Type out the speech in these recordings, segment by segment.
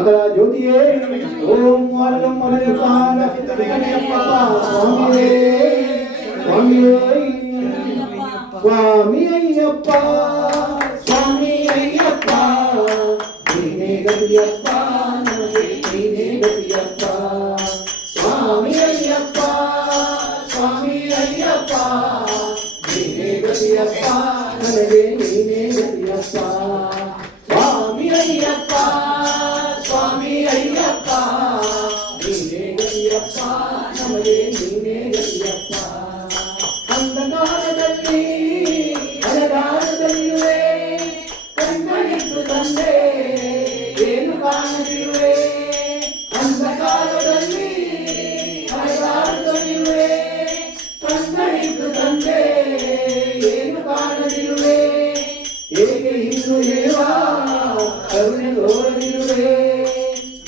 ಮಗಳ ಜ್ಯೋತಿಯೇ ಓಂ ವಾರಗಂ ಮಲಯಪಾನ ಚಿತ್ತನೆಯಪ್ಪ ಸ್ವಾಮಿಯೇ ಸ್ವಾಮಿಯೇ ಸ್ವಾಮಿ ಅಯ್ಯಪ್ಪ ಸ್ವಾಮಿ ಅಯ್ಯಪ್ಪ ನೀನೇ ಗತಿಯಪ್ಪ ನಮಗೆ ನೀನೇ ಗತಿಯಪ್ಪ ಸ್ವಾಮಿ ಅಯ್ಯಪ್ಪ ಸ್ವಾಮಿ ಅಯ್ಯಪ್ಪ ನೀನೇ ಗತಿಯಪ್ಪ ನನಗೆ ನೀನೇ ಗತಿಯಪ್ಪ ಸ್ವಾಮಿ ಅಯ್ಯಪ್ಪ ಸ್ವಾಮಿ ಅಯ್ಯಪ್ಪ ನೀನೇ ಗತಿಯಪ್ಪ ನಮಗೆ ನೀನೇ ಗತಿಯಪ್ಪ ಅಂಧಕಾರದಲ್ಲಿ ಅಲಗಾರದಲ್ಲಿರುವೆ ಕಣ್ಮಣಿಟ್ಟು ತಂದೆ ಏನು ಕಾಣದಿರುವೆ ಅಂಧಕಾರದಲ್ಲಿ ಅಲಗಾರದಲ್ಲಿರುವೆ ಕಣ್ಮಣಿಟ್ಟು ತಂದೆ ಏನು ಕಾಣದಿರುವೆ ಹೇಗೆ ಇನ್ನು ದೇವಾ ಕರುಣೆ ತೋರದಿರುವೆ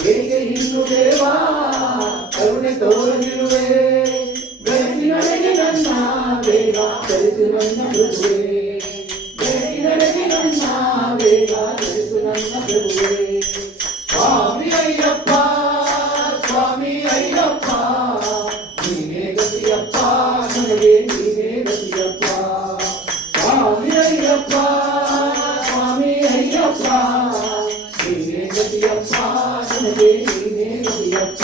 ಹೇಗೆ ಇನ್ನು ದೇವಾ ಕರುಣೆ ತೋರದಿರುವೆ ಬೆಳಗಿನಡೆಗೆ ನನ್ನ ಬೇಗ ಚಲಿಸು ನನ್ನ ಪ್ರಭುವೆ ಬೆಳಗಿನಡೆಗೆ ನನ್ನ ಬೇಗ ಚಲಿಸು ನನ್ನ ಪ್ರಭುವೆ ಸ್ವಾಮಿ ಅಯ್ಯಪ್ಪ ಸ್ವಾಮಿ ಅಯ್ಯಪ್ಪ ನೀನೇ ಗತಿಯಪ್ಪ ನನಗೆ ನೀನೇ ಗತಿಯಪ್ಪ ಸ್ವಾಮಿ ಅಯ್ಯಪ್ಪ ಸ್ವಾಮಿ ಅಯ್ಯಪ್ಪ ನೀನೇ ಗತಿಯಪ್ಪ ನನಗೆ ನೀನೇ ಗತಿಯಪ್ಪ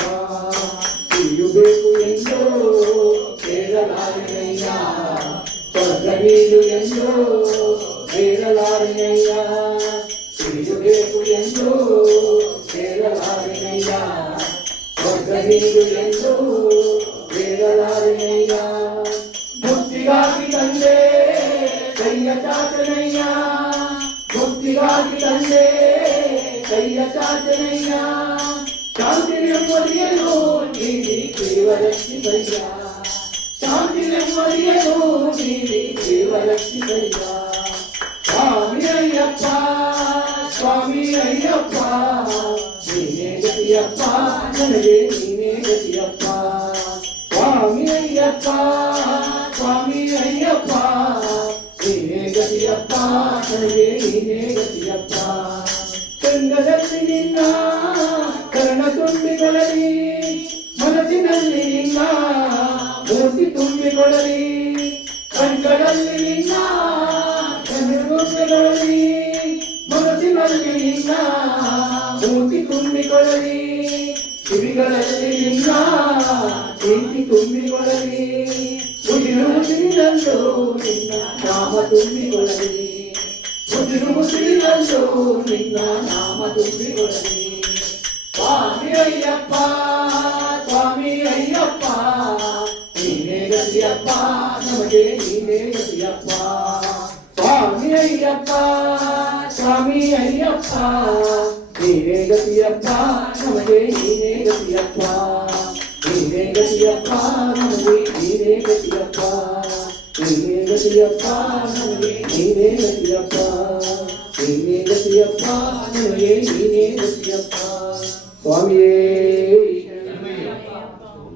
ತಿಳಿಯಬೇಕು ಎಂದು ಹೇಳಲಾರೆನಯ್ಯ ಸ್ವರ್ಗ ನೀಡು ಎಂದು ಹೇಳಲಾರೆನಯ್ಯ ತಿಳಿಯಬೇಕು ಎಂದು ಹೇಳಲಾರೆನಯ್ಯ ಸ್ವರ್ಗ ನೀಡು ಎಂದು ಹೇಳಲಾರೆನಯ್ಯ ಮುಕ್ತಿಗಾಗಿ ತಂದೆ ಕೈಯ ಚಾಚನಯ್ಯ ಮುಕ್ತಿಗಾಗಿ ತಂದೆ ಕೈಯ ಚಾಚನಯ್ಯ ಶಾಂತಿ ನೆಮ್ಮದಿಯನ್ನು ನೀಡಿ ಜೀವರಕ್ಷಿಸಯ್ಯ ಶಾಂತಿ ನೆಮ್ಮದಿಯನ್ನು ನೀಡಿ ಜೀವರಕ್ಷಿಸಯ್ಯ ಸ್ವಾಮಿ ಅಯ್ಯಪ್ಪ ಸ್ವಾಮಿ ಅಯ್ಯಪ್ಪ ನೀನೇ ಗತಿಯಪ್ಪ ನನಗೆ ನೀನೇ ಗತಿಯಪ್ಪ ಸ್ವಾಮಿ ಅಯ್ಯಪ್ಪ ಸ್ವಾಮಿ ಅಯ್ಯಪ್ಪ ನೀನೇ ಗತಿಯಪ್ಪ ನನಗೆ ನೀನೇ ಗತಿಯಪ್ಪ ಚಂದದಲ್ಲಿ ನಿನ್ನ ಕರ್ಣ ತುಂಬಿಕೊಳ್ಳಲಿ ಮನಸ್ಸಿನಲ್ಲಿ ನಿನ್ನ ಮೂರ್ತಿ ತುಂಬಿಕೊಳ್ಳಲಿ ಕಣ್ಗಳಲ್ಲಿ ನಿನ್ನ ತುಂಬಿಕೊಳ್ಳಲಿ ಮನಸ್ಸಿನಲ್ಲಿ ನಿನ್ನ ಮೂರ್ತಿ ತುಂಬಿಕೊಳ್ಳಲಿ ಕಿವಿಗಳಲ್ಲಿ ನಿನ್ನ ಪ್ರೀತಿ ತುಂಬಿಕೊಳ್ಳಲಿ ಮುಸಿರಿನಂದು ನಿನ್ನ ನಾಮ ತುಂಬಿಕೊಳ್ಳಲಿ ಮುಸಿರಿನಂದು ನಿನ್ನ ನಾಮ ತುಂಬಿಕೊಳ್ಳಲಿ ಸ್ವಾಮಿ ಅಯ್ಯಪ್ಪ ಸ್ವಾಮಿ ಅಯ್ಯಪ್ಪ ನೀನೇ ಗತಿಯಪ್ಪ ನಮಗೆ ನೀನೇ ಗತಿಯಪ್ಪ ಸ್ವಾಮಿ ಅಯ್ಯಪ್ಪ ಸ್ವಾಮಿ ಅಯ್ಯಪ್ಪ ನೀನೇ ಗತಿಯಪ್ಪ ನಮಗೆ ನೀನೇ ಗತಿಯಪ್ಪ ನೀನೇ ಗತಿಯಪ್ಪ ನಮಗೆ ನೀನೇ ಗತಿಯಪ್ಪ ನೀನೇ ಗತಿಯಪ್ಪ ನಮಗೆ ನೀನೇ ಗತಿಯಪ್ಪ ನೀನೇ ಗತಿಯಪ್ಪ ನಮಗೆ ನೀನೇ ಗತಿಯಪ್ಪ ಸ್ವಾಮಿಯೇ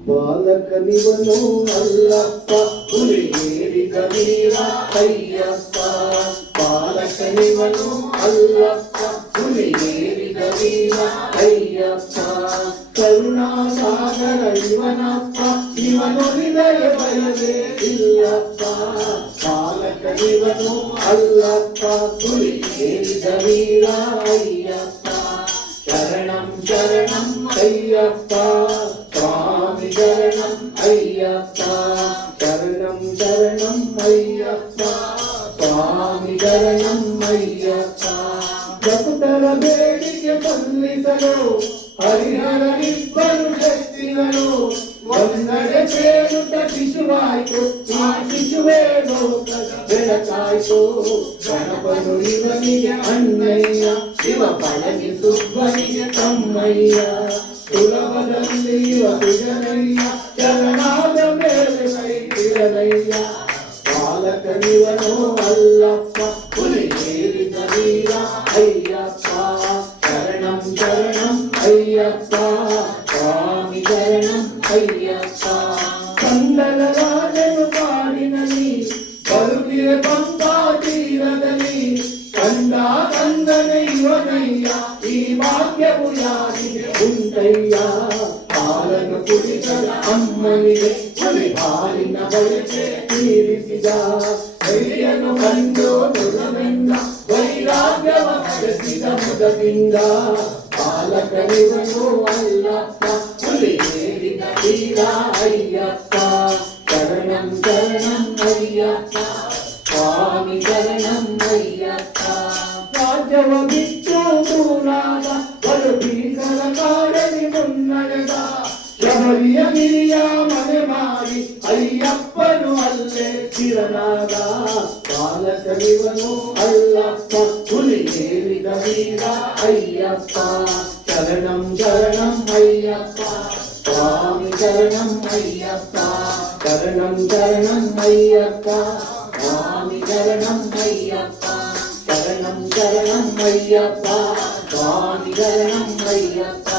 ಬಾಲಕನಿವನು ಅಲ್ಲಪ್ಪ ಹುಲಿಗೇರಿದ ವೀರ ಅಯ್ಯಪ್ಪ ಬಾಲಕನಿವನು ಅಲ್ಲಪ್ಪ ಹುಲಿಗೇರಿದ ವೀರ ಅಯ್ಯಪ್ಪ ಕರುಣಾಸಾಗರ ಇವನಪ್ಪ ಇವನೊಲಿದರೆ ಭಯವೇ ಇಲ್ಲಪ್ಪ ಬಾಲಕನಿವನು ಅಲ್ಲಪ್ಪ ಹುಲಿಗೇರಿದ ವೀರ ಅಯ್ಯಪ್ಪ ಶರಣಂ ಶರಣಂ ಅಯ್ಯಪ್ಪ ಸ್ವಾಮಿ ಶರಣಂ ಅಯ್ಯಪ್ಪ ಶರಣಂ ಶರಣಂ ಅಯ್ಯಪ್ಪ ಸ್ವಾಮಿ ಶರಣಂ ಅಯ್ಯಪ್ಪ ಭಕ್ತರ ಬೇಡಿಕೆ ಸಲ್ಲಿಸಲು ಹರಿಹರನಿಬ್ಬರು ಶಕ್ತಿಗಳು ಒಂದಡೆ ಬೇಡುತ್ತ ಶಿಶುವಾಯಿತು ಆ ಶಿಶುವೇ ಲೋಕದ ಬೆಳಕಾಯಿತು ಗಣಪನು ಇವನಿಗೆ ಅಣ್ಣಯ್ಯ ಶಿವ ಪಳಗಿ ಸುಬ್ಬನಿಗೆ ತಮ್ಮಯ್ಯ ಸುಲಭದಲ್ಲಿ ಇವ ಬಿಡನಯ್ಯ ಶರಣಾದ ಮೇಲೆ ಕೈ ಬಿಡನಯ್ಯ ಬಾಲಕನಿವನು ಅಲ್ಲಪ್ಪ ಹುಲಿಗೇರಿದ ವೀರ ಅಯ್ಯಪ್ಪ ಶರಣಂ ಶರಣಂ ಅಯ್ಯಪ್ಪ ಸ್ವಾಮಿ ಶರಣಂ ಅಯ್ಯಪ್ಪ ಕಂದಲ ರಾಜನು ಕಾಡಿನಲ್ಲಿ ಬರುತ್ತಿರೆ ಪಂಪಾ ತೀರದಲ್ಲಿ ಕಂದ ಕಂದನೆ ಇವನಯ್ಯ ಈ ಭಾಗ್ಯವು ಯಾರಿಗೆ ಅಯ್ಯ ಹಾಲನ್ನು ಕುಡಿಸದ ಅಮ್ಮನಿಗೆ ಹುಲಿ ಹಾಲಿನ ಬಯಕೆ ತೀರಿಸಿದ ಕೈಯನ್ನು ಕಂಡು ನುರವೆಂದ ವೈರಾಗ್ಯವ ಬೆಳೆಸಿದ ಮುದದಿಂದ ಪಾಲಕನಿವನು ಅಲ್ಲಪ್ಪ ಹುಲಿ ಹೇಳಿದ ವೀರ ಅಯ್ಯಪ್ಪ ಶರಣಂ ಶರಣಂ ಅಯ್ಯಪ್ಪ ಸ್ವಾಮಿ ಶರಣಂ ಅಯ್ಯಪ್ಪ ರಾಜ್ಯವ ಬಿಟ್ಟು ದೂರಾದ ಬಲು ಭೀಕರ ಕಾಡಲಿ ಮುನ್ನಡೆದ ಶಬರಿಯ ಗಿರಿಯ ಮನೆ ಮಾಡಿ ಅಯ್ಯಪ್ಪನು ಅಲ್ಲೇ ಚಿರನಾದ ಪಾಲಕನಿವನು ಅಲ್ಲಪ್ಪ ಹುಲಿ ಹೇಳಿದ ವೀರ ಅಯ್ಯಪ್ಪ ಶರಣಂ ಶರಣಂ ಅಯ್ಯಪ್ಪ ಸ್ವಾಮಿ ಶರಣಂ ಅಯ್ಯಪ್ಪ ಶರಣಂ ಶರಣಂ ಅಯ್ಯಪ್ಪ ಸ್ವಾಮಿ ಶರಣಂ ಅಯ್ಯಪ್ಪ ಶರಣಂ ಶರಣಂ ಅಯ್ಯಪ್ಪ ಸ್ವಾಮಿ ಶರಣಂ ಅಯ್ಯಪ್ಪ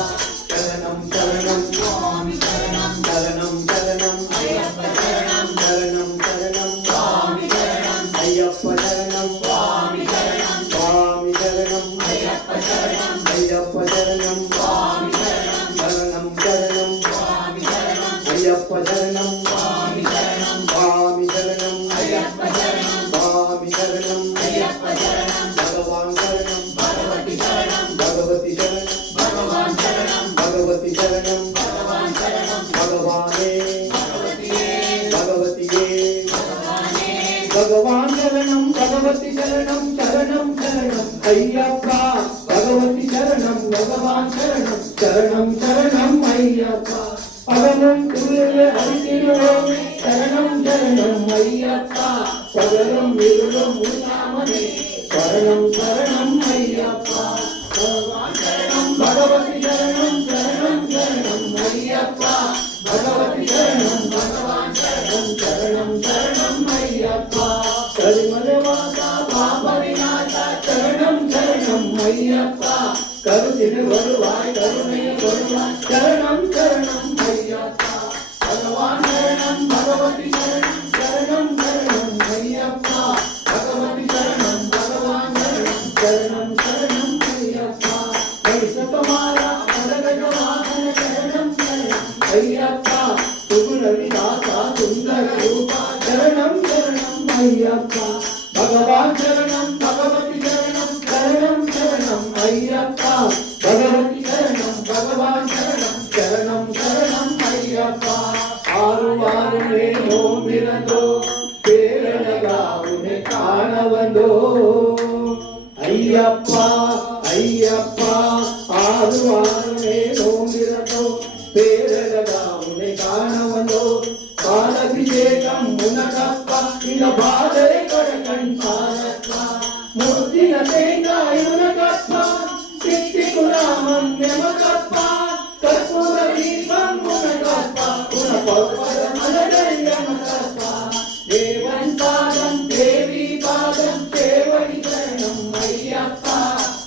ಶರಣಂ ಶರಣಂ ಸ್ವಾಮಿ ಶರಣಂ ಶರಣಂ ಶರಣಂ ಅಯ್ಯಪ್ಪ ಶರಣಂ ಶರಣಂ ಶರಣಂ ಸ್ವಾಮಿ ಶರಣಂ ಅಯ್ಯಪ್ಪ ಶರಣಂ ಸ್ವಾಮಿ ಶರಣಂ ಸ್ವಾಮಿ ಶರಣಂ ಅಯ್ಯಪ್ಪ ಶರಣಂ ಅಯ್ಯಪ್ಪ ಶರಣಂ ಸ್ವಾಮಿ ಶರಣಂ ಶರಣಂ ಶರಣಂ ಸ್ವಾಮಿ ಶರಣಂ ಅಯ್ಯಪ್ಪ ಶರಣಂ ಸ್ವಾಮಿ ಶರಣಂ ಸ್ವಾಮಿ ಶರಣಂ ಅಯ್ಯಪ್ಪ ಶರಣಂ ಸ್ವಾಮಿ ಶರಣಂ ಅಯ್ಯಪ್ಪ ಶರಣಂ ಭಗವಾನ್ ಶರಣಂ ಭಗವತಿ ಶರಣಂ ಭಗವತಿ ಶರಣಂ ಭಗವಾನ್ ಶರಣಂ ಭಗವತಿ ಶರಣಂ ಭಗವಾನ್ ಶರಣಂ ಭಗವಾನೇ ಭಗವತಿಯೇ ಭಗವತಿಯೇ ಭಗವಾನೇ ಭಗವಾನ್ ಶರಣಂ ಭಗವತಿ ಶರಣಂ ಶರಣಂ ಶರಣಂ ಅಯ್ಯಪ್ಪ ಭಗವತಿ ಶರಣಂ ಭಗವಾನ್ ಶರಣಂ ಶರಣಂ ಶರಣಂ ಅಯ್ಯಪ್ಪ ಪದಮಂ ಕುರುವೆ ಹರಿತಿರುವೆ ಶರಣಂ ಶರಣಂ ಅಯ್ಯಪ್ಪ ಪದರಂ ವಿರುಳಂ ಮುನ್ನಾಮನೆ ಶರಣಂ ಶರಣಂ ಅಯ್ಯಪ್ಪ ಭಗವಾನ್ ಶರಣಂ ಭಗವತಿ ಶರಣಂ ಶರಣಂ ಶರಣಂ ಅಯ್ಯಪ್ಪ ಭಗವತಿ ಶರಣಂ ಭಗವಾನ್ ಶರಣಂ ಶರಣಂ ಶರಣಂ ಅಯ್ಯಪ್ಪ ಕರಿಮಲೆ ವಾಸ ಪಾಪ ವಿನಾಶ ಶರಣಂ ಶರಣಂ ಅಯ್ಯಪ್ಪ ಕರುತಿನ ಬರುವಾಯ್ ಕರುಣೆಯ ಬರುವಾಯ್ ಶರಣಂ ಶರಣಂ ಅಯ್ಯಪ್ಪ ಭಗವಾನ್ ಶರಣಂ ಭಗವತಿ ಶರಣಂ ಶರಣಂ ಶರಣಂ ಅಯ್ಯಪ್ಪ ಭಗವತಿ ಶರಣಂ ಭಗವಾನ್ ಶರಣಂ ಶರಣಂ ಶರಣಂ ಅಯ್ಯಪ್ಪ ಕೈಸಕಮಾಲ ಮರಗಜ ವಾಹನ ಶರಣಂ ಶರಣಂ ಅಯ್ಯಪ್ಪ ಸುಗುಣ ವಿಲಾಸ ಸುಂದರ ರೂಪ ಶರಣಂ ಶರಣಂ ಅಯ್ಯಪ್ಪ ಭಗವಾನ್ ಶರಣಂ ಭಗವತಿ ಶರಣಂ ಶರಣಂ ಶರಣಂ ಅಯ್ಯಪ್ಪ ಭಗವತಿ ಶರಣಂ ಭಗವಾನ್ ಶರಣಂ ಶರಣಂ ಶರಣಂ ಅಯ್ಯಪ್ಪ ಆರು ಆರುನೇ ನೋವಿರದೋ பேரழகாவுனை காணவந்தோ ಅಯ್ಯಪ್ಪ ಅಯ್ಯಪ್ಪ ಆರು ಆರುನೇ ನೋವಿರದೋ பேரழகாவுனை காணவந்தோ பாலபிஷேகம் உனகப்ப இந்த பாதரை கடகண் பாரப்ப மூர்த்தின தேங்காய் உனகப்ப சித்தி குராமம் எமகப்ப கற்பூர தீபம் உனகப்ப உனப்பட மலரை எமகப்ப தேவன் பாதம் தேவி பாதம் தேவடி சரணம் ஐயப்ப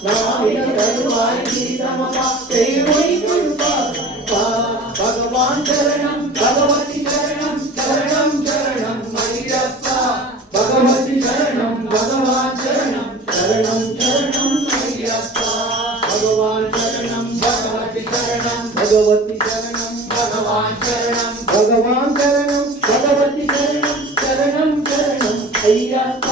நாய தருவாய் கீதமப்பா தேவை குருப்பா பகவான் சரணம் பகவதி சரணம் சரணம் சரணம் ஐயப்ப பகவதி சரணம் பகவான் சரணம் சரணம் சரணம் ஐயப்ப பகவான் சரணம் பகவதி சரணம் பகவதி சரணம் பகவான் சரணம் பகவான் சரணம் பகவதி சரணம் சரணம் சரணம் ஐயப்ப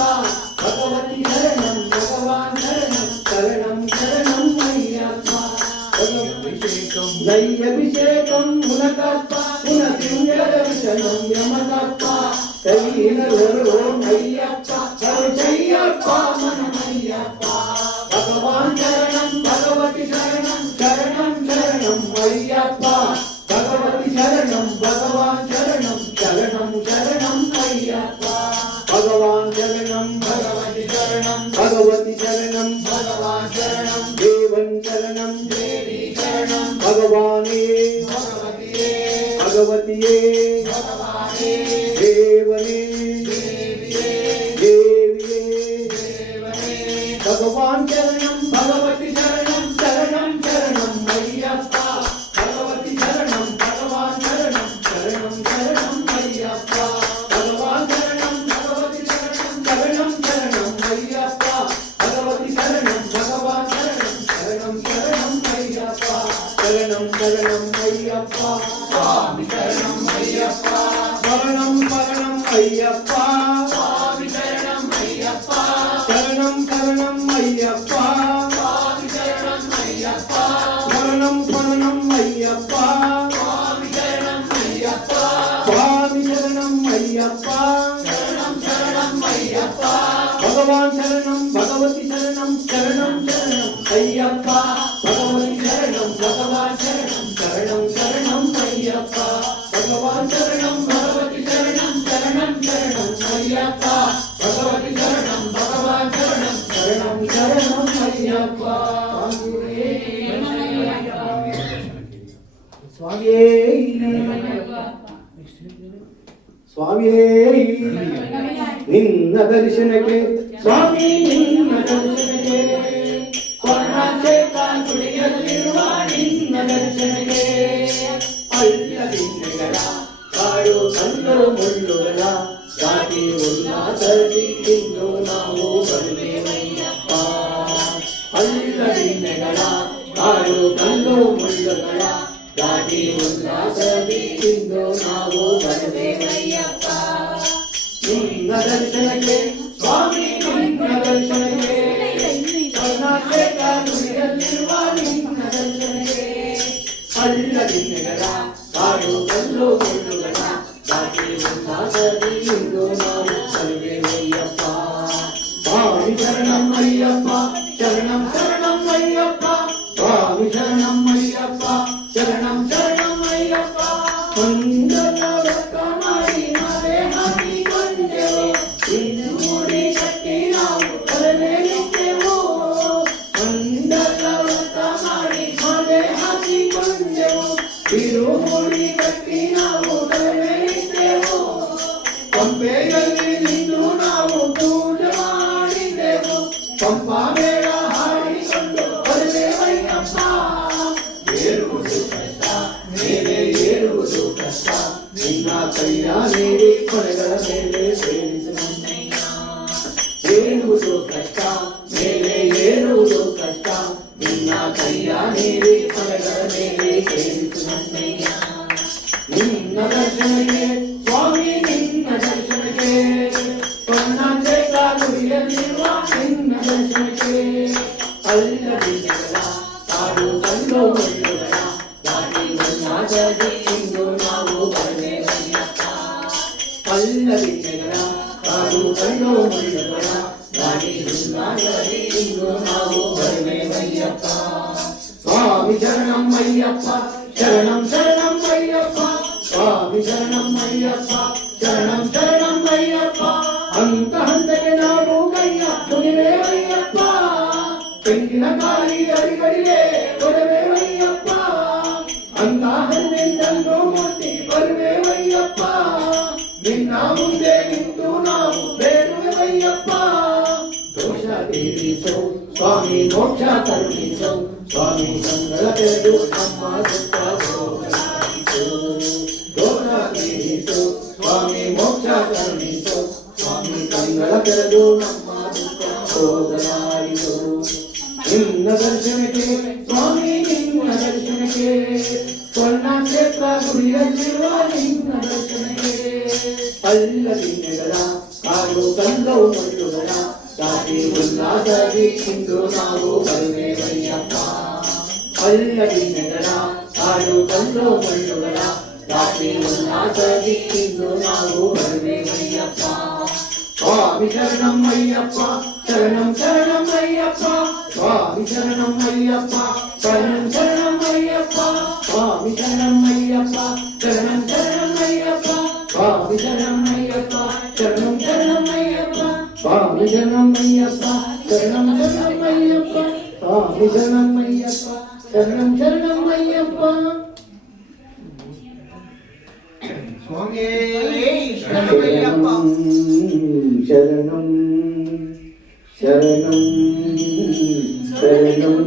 பகவதி சரணம் பகவான் சரணம் சரணம் சரணம் ஐயப்ப அபிஷேகம் நையபிஷேகம் உனகப்ப உனதிவ்ய தரிசனம் யமகப்ப கையினர் வருவோம் ஐயப்ப கருணையப்ப மனம் ஐயப்ப பகவான் சரணம் பகவதி சரணம் சரணம் சரணம் ஐயப்ப பகவதி சரணம் பகவான் சரணம் சரணம் சரணம் ஐயப்ப பகவான் சரணம் பகவதி சரணம் பகவதி சரணம் பகவான் சரணம் தேவன் சரணம் தேவி சரணம் பகவானே பகவதியே பகவதியே பகவானே தேவனே தேவியே தேவியே தேவனே பகவான் சரணம் பகவதி சரணம் சரணம் சரணம் ஐயப்ப பகவதி சரணம் பகவான் சரணம் சரணம் சரணம் ஐயப்ப பகவான் சரணம் பகவதி சரணம் சரணம் சரணம் ஐயப்ப பகவதி சரணம் பகவான் சரணம் சரணம் சரணம் ஐயப்ப శరణం శరణం అయ్యప్ప స్వామి శరణం అయ్యప్ప శరణం శరణం అయ్యప్ప స్వామి శరణం అయ్యప్ప శరణం శరణం అయ్యప్ప స్వామి శరణం అయ్యప్ప శరణం శరణం అయ్యప్ప స్వామి శరణం అయ్యప్ప స్వామి శరణం అయ్యప్ప శరణం శరణం అయ్యప్ప భగవాన్ శరణం భగవతి శరణం శరణం శరణం అయ్యప్ప భగవతి శరణం భగవాన్ శరణం శరణం శరణం అయ్యప్ప భగవాన్ శరణం భగవతి శరణం శరణం శరణం అయ్యప్ప భగవతి శరణం భగవాన్ శరణం శరణం శరణం అయ్యప్ప స్వామియే ಸ್ವಾಮಿಯೇ ನಿನ್ನ ದರ್ಶನಕ್ಕೆ ಸ್ವಾಮಿ ನಿನ್ನ ದರ್ಶನಕ್ಕೆ ನುಡಿಯಲ್ಲಿರುವ ನಿನ್ನ ದರ್ಶನಕ್ಕೆ ಅಲ್ಲದಿನ್ನಗಳ ಕಾಡು ಕಂದರು ಮುಳ್ಳುಗಳ ದಾಟಿ ಉಲ್ಲಾಸದಿ ಇಂದು ನಾವು ಬರುವೆವಯ್ಯಪ್ಪ ಅಲ್ಲದಿನ್ನಗಳ ಕಾಡು ಕಲ್ಲು ಮುಳ್ಳುಗಳ ದಾಟಿ ಉಲ್ಲಾಸದಿ ಇಂದು ನಾವು ಬರುವೆವಯ್ಯಪ್ಪ ನಿನ್ನ ದರ್ಶನಕ್ಕೆ ಸ್ವಾಮಿ ನಿನ್ನ ದರ್ಶನಕ್ಕೆ ನುಡಿಯಲ್ಲಿರುವ ನಿನ್ನ ದರ್ಶನಕ್ಕೆ ಅಲ್ಲದಿನ್ನಗಳ ಕಾಡು ಕಲ್ಲು ಮುಳ್ಳುಗಳ ದಾಟಿ ಉಲ್ಲಾಸದಿ ಇಂದು ನಾವು ಬರುವೆವಯ್ಯಪ್ಪ ಸ್ವಾಮಿ ಶರಣಂ ಅಯ್ಯಪ್ಪ ಶರಣಂ ಶರಣಂ ಅಯ್ಯಪ್ಪ ಸ್ವಾಮಿ ಶರಣಂ ಅಯ್ಯಪ್ಪ ಶರಣಂ ಶರಣಂ ಅಯ್ಯಪ್ಪ ಒಂದಲ್ಲ ವ್ರತ ಮಾಡಿ ಮರೆ ಹಾಕಿಕೊಂಡೆವು ಇನ್ನು ಮೂಡಿ ಕಟ್ಟಿ ನಾವು ಹೊರಗೆ ನಿಂತೆವು ಒಂದಲ್ಲ ವ್ರತ ಮಾಡಿ ಮರೆ ಹಾಕಿಕೊಂಡೆವು ಇರು ಮೂಡಿ ಕಟ್ಟಿ ನಾವು ಹೊರಗೆ ನಿಂತೆವು ಪಂಪೆಯಲ್ಲಿ ನಿಂತು ನಾವು ಪೂಜೆ ಮಾಡಿದೆವು ಪಂಪಾ ಮೇಳ ಹಾಡಿಕೊಂಡು ಬರುವೆವಯ್ಯಪ್ಪ ಏರುವುದು ಕಷ್ಟ ಮೇಲೆ ಏರುವುದು ಕಷ್ಟ ನಿನ್ನ ಕೈಯ ನೀಡಿ ಕೊನೆಗಳ ಮೇಲೆ ಸೇರಿಸು ಏರುವುದು ಕಷ್ಟ ಮೇಲೆ ಏರುವುದು ಕಷ್ಟ ನಿನ್ನ ಕೈಯ ನೀಡಿ ಕೊನೆಗಳ ಮೇಲೆ ಸೇರಿಸು ನಿನ್ನ ದರ್ಶನಕ್ಕೆ ಸ್ವಾಮಿ ನಿನ್ನ ದರ್ಶನಕ್ಕೆ ನುಡಿಯಲ್ಲಿರುವ ನಿನ್ನ ದರ್ಶನಕ್ಕೆ ಅಲ್ಲದಿನ್ನಗಳ ಕಾಡು ಕಲ್ಲು ಮುಳ್ಳುಗಳ ದಾಟಿ ಉಲ್ಲಾಸದಿ ಇಂದು ನಾವು ಬರುವೆವಯ್ಯಪ್ಪ ಅಲ್ಲದಿನ್ನಗಳ ಕಾಡು ಕಲ್ಲು ಮುಳ್ಳುಗಳ ದಾಟಿ ಉಲ್ಲಾಸದಿ ಇಂದು ನಾವು ಬರುವೆವಯ್ಯಪ್ಪ ಸ್ವಾಮಿ ಶರಣಂ ಅಯ್ಯಪ್ಪ ಶರಣಂ ಶರಣಂ ಅಯ್ಯಪ್ಪ ಸ್ವಾಮಿ ಶರಣಂ ಅಯ್ಯಪ್ಪ ಶರಣಂ ಶರಣಂ ಅಯ್ಯಪ್ಪ ಹಂತ ಹಂತಕ್ಕೆ ನಾವು ಕೈಯ ಮುಗಿವೆವಯ್ಯಪ್ಪ ತೆಂಗಿನ ಕಾಲಿ ಅಡಿಗಳಿಗೆ ಕೊಡುವೆವಯ್ಯಪ್ಪ ಅಂತ ಹನ್ನೆಂಟನ್ನು ಮುಟ್ಟಿ ಬರುವೆವಯ್ಯಪ್ಪ ನಿನ್ನ ಮುಂದೆ ನಿಂತು ನಾವು ಬೇಡುವೆವಯ್ಯಪ್ಪ ದೋಷ ತೀರಿಸು ಸ್ವಾಮಿ ಮೋಕ್ಷ ಕರುಣಿಸು ಸ್ವಾಮಿ ಸಂಗಳ ತೆರೆದು ನಮ್ಮ ದುಃಖ ಹೋಗಲಾಡಿಸು ದೋಷ ತೀರಿಸು ಸ್ವಾಮಿ ಮೋಕ್ಷ ಕರುಣಿಸು ಸ್ವಾಮಿ ಸಂಗಳ ತೆರೆದು ನಮ್ಮ ದುಃಖ ಹೋಗಲಾಡಿಸು ನಿನ್ನ ದರ್ಶನಕ್ಕೆ ಸ್ವಾಮಿ ನಿನ್ನ ದರ್ಶನಕ್ಕೆ ಸ್ವರ್ಣ ಕ್ಷೇತ್ರ ಗುಡಿಯಲ್ಲಿರುವ ನಿನ್ನ ದರ್ಶನಕ್ಕೆ ಅಲ್ಲದಿನ್ನಗಳ ಕಾಡು ಕಲ್ಲವು ಮುಳ್ಳುಗಳ ದಾಟಿ ಉಲ್ಲಾಸದಿ ಇಂದು ನಾವು ಬರುವೆವಯ್ಯಪ್ಪ ಅಲ್ಲದಿನ್ನಗಳ ಕಾಡು ಕಲ್ಲು ಮುಳ್ಳುಗಳ ದಾಟಿ ಉಲ್ಲಾಸದಿ ಇಂದು ನಾವು ಬರುವೆವಯ್ಯಪ್ಪ ಸ್ವಾಮಿ ಶರಣಂ ಅಯ್ಯಪ್ಪ ಶರಣಂ ಶರಣಂ ಅಯ್ಯಪ್ಪ ಸ್ವಾಮಿ ಶರಣಂ ಅಯ್ಯಪ್ಪ ಶರಣಂ ಶರಣಂ ಅಯ್ಯಪ್ಪ ಸ್ವಾಮಿ ಶರಣಂ ಅಯ್ಯಪ್ಪ ಶರಣಂ ಶರಣಂ ಅಯ್ಯಪ್ಪ ಸ್ವಾಮಿ ಶರಣಂ ಅಯ್ಯಪ್ಪ ಶರಣಂ ಶರಣಂ ಅಯ್ಯಪ್ಪ ಸ್ವಾಮಿ ಶರಣಂ ಅಯ್ಯಪ್ಪ ಶರಣಂ ಶರಣಂ ಅಯ್ಯಪ್ಪ ಸ್ವಾಮಿ ಶರಣಂ ಅಯ್ಯಪ್ಪ ಶರಣಂ ಶರಣಂ ಅಯ್ಯಪ್ಪ ಸ್ವಾಮಿಯೇ ಶರಣಮಯ್ಯಪ್ಪ ಶರಣಂ ಶರಣಂ ಶರಣಂ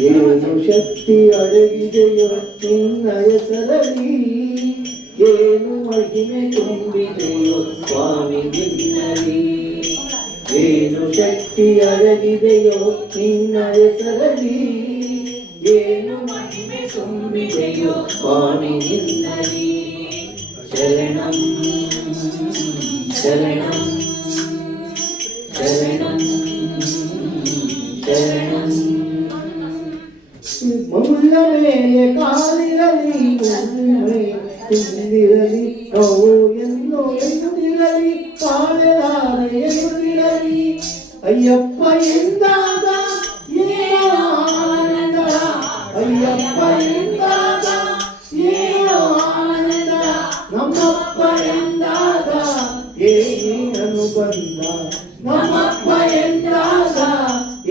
ಏನು ಶಕ್ತಿ ಅಡಗಿದೆಯೋ ನಿನ್ನ ಹೆಸರಲ್ಲಿ ಏನು ಮಹಿಮೆ ತುಂಬಿದೆಯೋ ಸ್ವಾಮಿ ನಿನ್ನಲ್ಲಿ ಏನು ಶಕ್ತಿ ಅಡಗಿದೆಯೋ ನಿನ್ನ ಹೆಸರಲ್ಲಿ ಏನು ಮಹಿಮೆ ತುಂಬಿದೆಯೋ ಸ್ವಾಮಿ ನಿನ್ನಲ್ಲಿ. ಶರಣಂ ಶರಣಂ ಶರಣಂ ಶರಣಂ. ಮುಳ್ಳ ಮೇಲೆ ಕಾಲಿರಲಿ, ತಿಂದಿರಲಿ, ನೋವು ಎಂದು ಎಂದಿರಲಿ, ಕಾಣಲಾರೆ ಎಂದಿರಲಿ, ಅಯ್ಯಪ್ಪ ಎಂದಾಗ ಏನೋ ಆನಂದ, ಅಯ್ಯಪ್ಪ ಎಂದಾಗ ಏನೋ ಆನಂದ, ನಮ್ಮಪ್ಪ ಎಂದಾಗ ಏನಿ ಅನುಬಂಧ, ನಮ್ಮಪ್ಪ ಎಂದಾಗ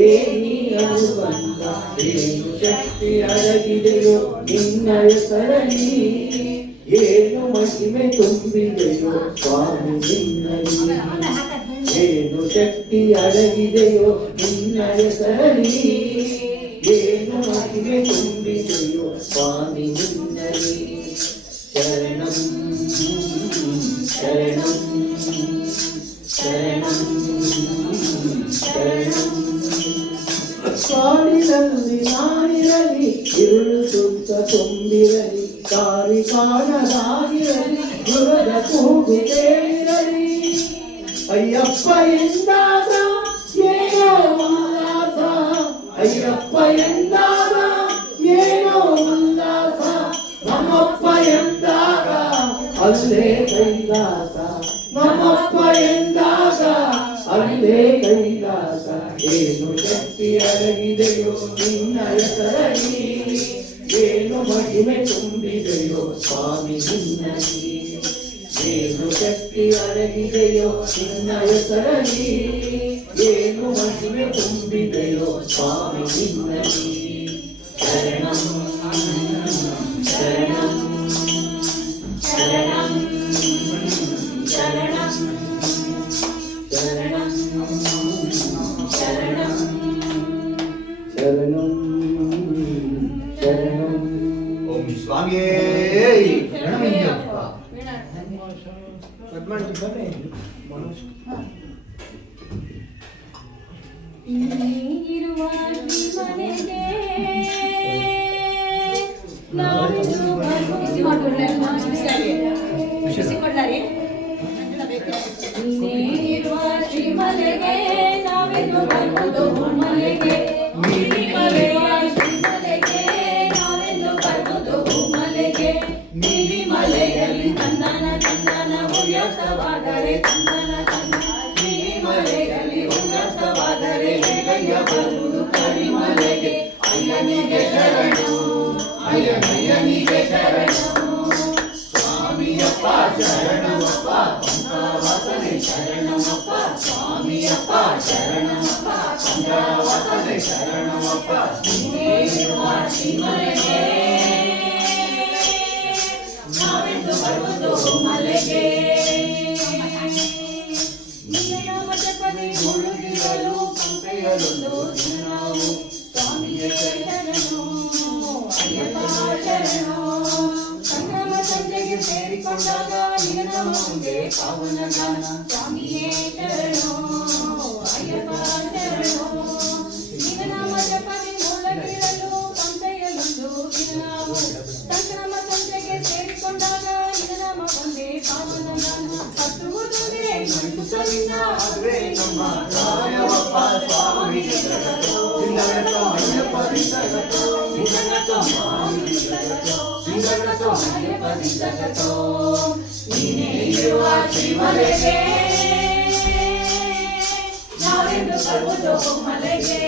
ಏನಿ ಅನುಬಂಧ. ಏನು ಶಕ್ತಿ ಅಡಗಿದೆಯೋ ನಿನ್ನ ಹೆಸರಲ್ಲಿ, ಏನು ಮಹಿಮೆ ತುಂಬಿದೆಯೋ ಸ್ವಾಮಿ ನಿನ್ನಲ್ಲಿ. ಏನು ಶಕ್ತಿ ಅಡಗಿದೆಯೋ ನಿನ್ನ ಹೆಸರಲ್ಲಿ, ಏನು ಮಹಿಮೆ ತುಂಬಿದೆಯೋ ಸ್ವಾಮಿ ನಿನ್ನಲ್ಲಿ. ಶರಣಂ ಶರಣಂ ಶರಣಂ ಶರಣಂ. ಕಾಡಿನಲ್ಲಿ ನಾನಿರಲಿ, ഇരുಳು ಸುತ್ತ ತುಂಬಿರಲಿ, ದಾರಿ ಕಾಣದಾಗಿರಲಿ, ದುರದ ಕೂಗು ಕೇಳಿರಲಿ, ಅಯ್ಯಪ್ಪ ಎಂದಾಗ ಏನೋ ಉಲ್ಲಾಸ, ಅಯ್ಯಪ್ಪ ಎಂದಾಗ ಏನೋ ಉಲ್ಲಾಸ, ನಮ್ಮಪ್ಪ ಎಂದಾಗ ಅಲ್ಲೇ ಕೈಲಾಸ, ನಮ್ಮಪ್ಪ ಎಂದಾಗ ಅಲ್ಲೇ ಕೈಲಾಸ. ಏನು ಶಕ್ತಿ ಅಡಗಿದೆಯೋ ನಿನ್ನ ಹೆಸರಲ್ಲಿ, ಏನು ಮಹಿಮೆ ತುಂಬಿದೆಯೋ ಸ್ವಾಮಿ ನಿನ್ನಲ್ಲಿ. ಏನು ಶಕ್ತಿ ಅಡಗಿದೆಯೋ ನಿನ್ನ ಹೆಸರಲ್ಲಿ, ಏನು ಮಹಿಮೆ ತುಂಬಿದೆಯೋ ಸ್ವಾಮಿ ನಿನ್ನಲ್ಲಿ. ಶರಣಂ ಶರಣಂ ಶರಣಂ ಶರಣಂ ಶರಣಂ ಶರಣಂ ಶರಣಂ ಶರಣಂ. ಓಂ ಸ್ವಾಮಿಯೇ ಶರಣಮಯ್ಯಪ್ಪ. ಇರುವ ಮನೆಗೆ ನಾವಿದು ಇರುವ ಶ್ರೀಮಲೆಗೆ ನಾವಿದು ಬರುವುದು ಮಲೆಗೆ, ಮಲೆಯ ಶ್ರೀಮಲೆಗೆ ನಾವೆಂದು ಬರುವುದು ಮಲೆಗೆ. ನೀಲಿ ಮಲೆಯಲ್ಲಿ ಚಂದನ ಚಂದನ ಉಲ್ಲಾಸವಾದರೆ, ಚಂದನ ಚಂದನ ನೀಲಿ ಮಲೆಯಲ್ಲಿ ಉಲ್ಲಾಸವಾದರೆ, ಹೇಗಯ್ಯ ಬರುವುದು ಕರಿಮಲೆಗೆ. ಅಯ್ಯನಿಗೆ ಶರಣು, ಅಯ್ಯನಿಗೆ ಶರಣು, ಸ್ವಾಮಿಯಪ್ಪ ಶರಣಮಪ್ಪ, ಪಂಚವಾಸನೆ ಶರಣಮಪ್ಪ, ಸ್ವಾಮಿಯಪ್ಪ ಶರಣಮಪ್ಪ, ಪಂಚವಾಸನೆ ಶರಣಮಪ್ಪ. ನೀನಿರುವ ಶ್ರೀಮಲೆಗೆ ನಾವೆಂದು ಬರುವುದು ಮಲೆಗೆ. ನಿನ್ನ ನಾಮ ಜಪನೆ ಮುಳುಗಿರಲು ಪಂಪೆಯಲೊಂದು ನಾವು, ಸ್ವಾಮಿಯೇ ಶರಣು, ಅಯ್ಯಪ್ಪ ಶರಣು. ಸಂಗಮ ಸಂಜೆಗೆ ಸೇರಿಕೊಂಡಾಗ ನಿನ್ನ ಮುಂದೆ ಪಾವನ ಗಾನ, ಸ್ವಾಮಿಯೇ ಶರಣು, ಅಯ್ಯಪ್ಪ ಶರಣು. ನಿನ್ನ ನಾಮ ಜಪನೆ ಮುಳುಗಿರಲು ಪಂಪೆಯಲೊಂದು ನಾವು, ಸಂಗಮ ಸಂಜೆಗೆ ಸೇರಿಕೊಂಡಾಗ ನಿನ್ನ ನಾಮ ಒಂದೇ ಪಾವನ ಗಾನ. ಕಟ್ಟುವುದುದೇ ಮಂಕುಸಲಿನ ಅದುವೇ ನಮ್ಮ ಕಾಯವಪ್ಪ ಸ್ವಾಮಿ ಜಗತ್ತೋ, ಸಿಂಗನತೋ ಅಯ್ಯಪ್ಪ ಜಗತ್ತೋ, ಸಿಂಗನತೋ ಸ್ವಾಮಿ ಜಗತ್ತೋ, ಸಿಂಗನತೋ ಅಯ್ಯಪ್ಪ ಜಗತ್ತೋ. ನೀನೇ ಇರುವ ಶ್ರೀಮಲೆಗೆ ನಾವೆಂದು ಬರುವುದು ಮಲೆಗೆ.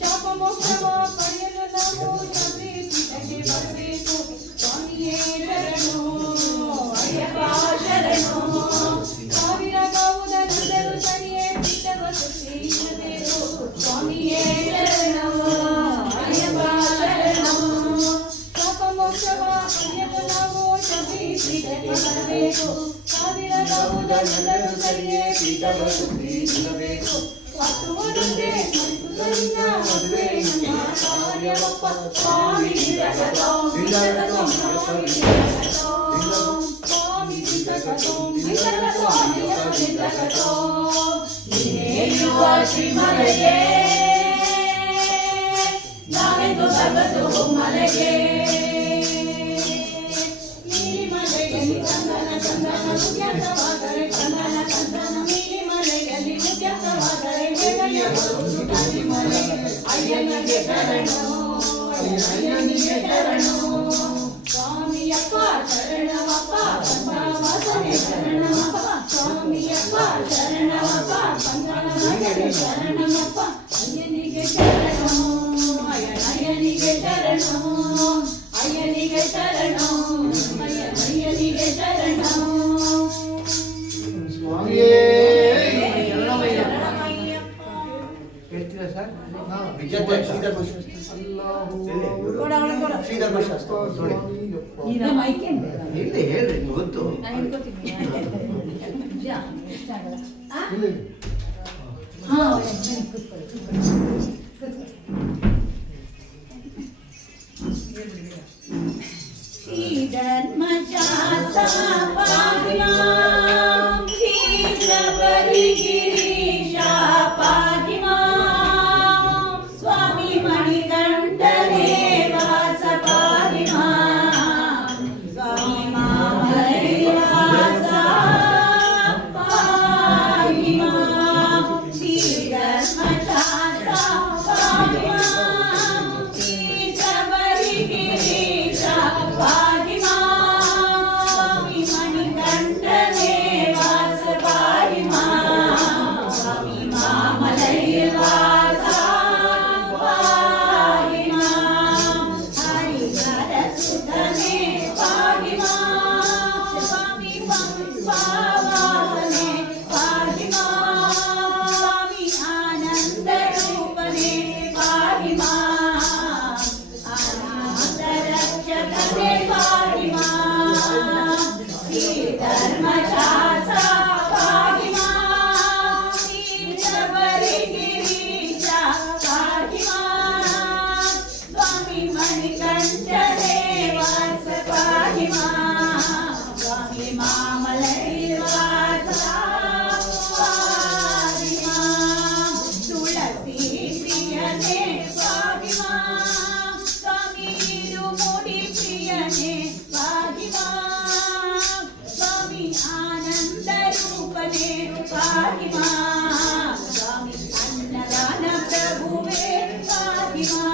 ಶಾಪ ಮೋಕ್ಷವ ಪಡೆಯಲು ನಾವು ಶಾಂತಿ ಪೀಠಕ್ಕೆ ಬರಬೇಕು, ಸ್ವಾಮಿಯೇ ಶರಣು, ಅಯ್ಯಪ್ಪ ಶರಣು. ಸಾವಿರ ಗಾವುದಲ್ಲೂ ಸರಿಯೇ ಪೀಠವ ಸುತ್ತಿರಬೇಕು, ಸ್ವಾಮಿಯೇ ಶರಣು, ಅಯ್ಯಪ್ಪ ಶರಣು. ಶಾಪ ಮೋಕ್ಷವ ಪಡೆಯಲು ನಾವು ಶಾಂತಿ ಪೀಠಕ್ಕೆ ಬರಬೇಕು, ಸಾವಿರ ಗಾವುದಲ್ಲೂ ಸರಿಯೇ ಪೀಠವ ಸುತ್ತಿರಬೇಕು. ಹತ್ತುವುದೊಂದೇ ಮಂಕುಸಲಿನ ಮದುವೆ ನಮ್ಮ ಕಾಯವಪ್ಪ ಸ್ವಾಮಿ ಜಗತ್ತೋ, ಜಗತ್ತೋ ಸ್ವಾಮಿ ಜಗತ್ತೋ, ಸ್ವಾಮಿ ಜಗತ್ತೋ, ಜಗತ್ತೋ ಅಯ್ಯಪ್ಪ ಜಗತ್ತೋ. ನೀನೇ ಇರುವ ಶ್ರೀಮಲೆಗೆ ಬಗದು ಮಲೆಗೆ ನೀಲಿಮಲೆಯಲ್ಲಿ ಚಂದನ ಚಂದನ ಮುಖ್ಯವಾದರೆ ಚಂದನ ಚಂದನ ನೀಲಿಮಲೆಯಲ್ಲಿ ಮುಖ್ಯವಾದರೆ ಬೆಳೆಯ ಬರುವುದು ಕಲಿಮಲೆ ಅಯ್ಯನಿಗೆ ಶರಣೋ ಅಯ್ಯನಿಗೆ ಶರಣೋ ಸ್ವಾಮಿಯಪ್ಪ ಶರಣವಪ್ಪ ಪಂಚವಾಸನೆ ಶರಣವಪ್ಪ ಸ್ವಾಮಿಯಪ್ಪ ಶರಣವಪ್ಪ ಪಂಚವಾಸನೆ ಶರಣವಪ್ಪ ಅಯ್ಯನಿಗೆ ಶರಣೋ ಅಯ್ಯನಿಗೆ ಶರಣೋ ಅಯ್ಯನಿಗೆ ಶರಣೋ ಅಯ್ಯನಿಗೆ ಶರಣೋ ಸ್ವಾಮಿಯೇ ಶರಣಮಯ್ಯಪ್ಪ ಹೇಳ್ತೀರಾ ಸರ್? ವಿಜಯ ಶ್ರೀಧರ್ಮಶಾಸ್ತ್ರ ಶ್ರೀಧರ್ಮಶಾಸ್ತ್ರ ನೋಡಿ ಹೇಳ್ರಿ ನಿಮ್ಗೆ ಗೊತ್ತು. ಸ್ವಾಮಿ ಮಣಿಕಂಠನೇ ವಾಸ ಪಾಹಿಮಾ ಸ್ವಾಮಿ ಮಾಮಲೈ ವಾಸ ಪಾಹಿಮಾ ಶ್ರೀಧರ್ಮಶಾಸ್ತ್ರ ಪಾಹಿಮಾ ಶ್ರೀಶಬರಿಗಿರೀಶ ಪಾಹಿಮಾ ಸ್ವಾಮಿ ಮಣಿಕಂಠನೇ ವಾಸ ಪಾಹಿಮಾ ಸ್ವಾಮಿ ಮಾಮಲೈ ವಾಸ ಪಾಹಿಮಾ ಹರಿಹರ ಸುತನೇ ಪಾಹಿಮಾ ಸ್ವಾಮಿ ಪಂಪಾವಾಸನೆ ಪಾಹಿಮಾ ಸ್ವಾಮಿ ಆನಂದ ರೂಪನೇ ಪಾಹಿಮಾ ಅನಾಥ ರಕ್ಷಕನೇ ಪಾಹಿಮಾ ಶ್ರೀಧರ್ಮಶಾಸ್ತ್ರ ಪಾಹಿಮಾ ಶ್ರೀಶಬರಿಗಿರೀಶ ಪಾಹಿಮಾ ಸ್ವಾಮಿ ಮಣಿಕಂಠನೇ ವಾಸ ಪಾಹಿಮಾ ಸ್ವಾಮಿ ಮಾಮಲೈ ವಾಸ ಪಾಹಿಮಾ ತುಳಸಿ ಪ್ರಿಯನೇ ಪಾಹಿಮಾ ಸ್ವಾಮಿ ಇರುಮುಡಿ ಪ್ರಿಯನೇ ಪಾಹಿಮಾ ಸ್ವಾಮಿ ಆನಂದ ರೂಪನೇ ಪಾಹಿಮಾ ಸ್ವಾಮಿ ಅನ್ನದಾನ ಪ್ರಭುವೇ ಪಾಹಿಮಾ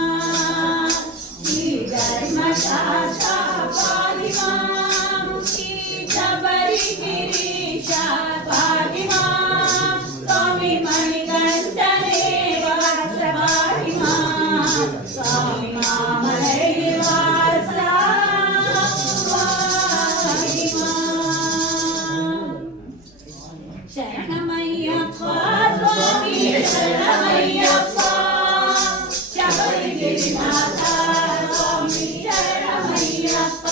ಶ್ರೀಧರ್ಮಶಾಸ್ತ್ರ ಪಾಹಿಮಾ ಶ್ರೀಶಬರಿಗಿರೀಶ ಪಾಹಿಮಾ ಸ್ವಾಮಿ ಮಣಿಕಂಠನೇ ವಾಸ ಪಾಹಿಮಾ ಸ್ವಾಮಿ ಮಾಮಲೈ ವಾಸ ಪಾಹಿಮಾ ಶರಣಮಯ್ಯಪ್ಪ ಸ್ವಾಮಿ ಶರಣಮಯ್ಯಪ್ಪ ಶಬರಿಗಿರಿನಾಥ ಸ್ವಾಮಿ ಶರಣಮಯ್ಯಪ್ಪ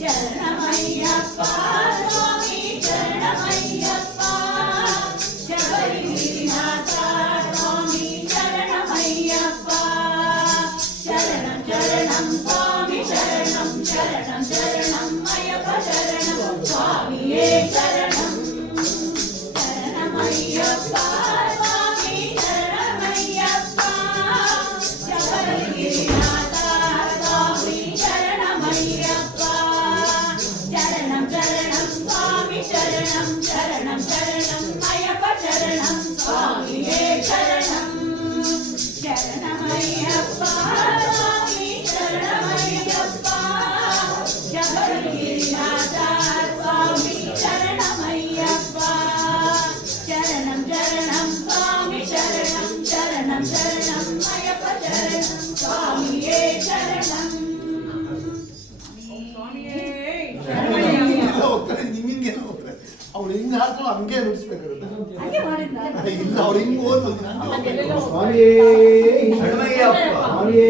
ಶರಣಮಯ್ಯಪ್ಪ ಸ್ವಾಮಿ ಶರಣಮಯ್ಯಪ್ಪ ಶಬರಿಗಿರಿನಾಥ ಸ್ವಾಮಿ ಶರಣಮಯ್ಯಪ್ಪ ಶರಣಂ ಶರಣಂ ಸ್ವಾಮಿ ಶರಣಂ ಶರಣಂ ಶರಣಂ ಅಯ್ಯಪ್ಪ ಶರಣಂ ಸ್ವಾಮಿಯೇ ಶರಣಂ ಶರಣಮಯ್ಯಪ್ಪ ಸ್ವಾಮಿ ಶರಣಮಯ್ಯಪ್ಪ ಶಬರಿಗಿರಿನಾಥ ಸ್ವಾಮಿ ಶರಣಮಯ್ಯಪ್ಪ ಶರಣಂ ಶರಣಂ ಸ್ವಾಮಿ ಶರಣಂ ಶರಣಂ ಶರಣಂ ಅಯ್ಯಪ್ಪ ಶರಣಂ ಸ್ವಾಮಿಯೇ ಶರಣಂ ಶರಣಮಯ್ಯಪ್ಪ ಸ್ವಾಮಿ ಶರಣಮಯ್ಯಪ್ಪ ಶಬರಿಗಿರಿನಾಥ ಸ್ವಾಮಿ ಶರಣಮಯ್ಯಪ್ಪ ಶರಣಂ ಶರಣಂ ಸ್ವಾಮಿ ಶರಣಂ ಶರಣಂ ಶರಣಂ ಅಯ್ಯಪ್ಪ ಶರಣಂ ಸ್ವಾಮಿಯೇ ಶರಣಂ ನಿಮ್ಮಿಂಗೇನೋ ಅವ್ಳು ಹಿಂಗೆ ಹಾಕೋ ಹಂಗೆ ನುಡಿಸ್ಬೇಕಾಗುತ್ತೆ. ಹಾಗೆ ಮಾಡಿದ್ದ ಇಲ್ಲ ಅವ್ರು ಹಿಂಗೆ ಓದ್ ಸ್ವಾಮಿಯೇ ಶರಣಮಯ್ಯಪ್ಪ. ಸ್ವಾಮಿಯೇ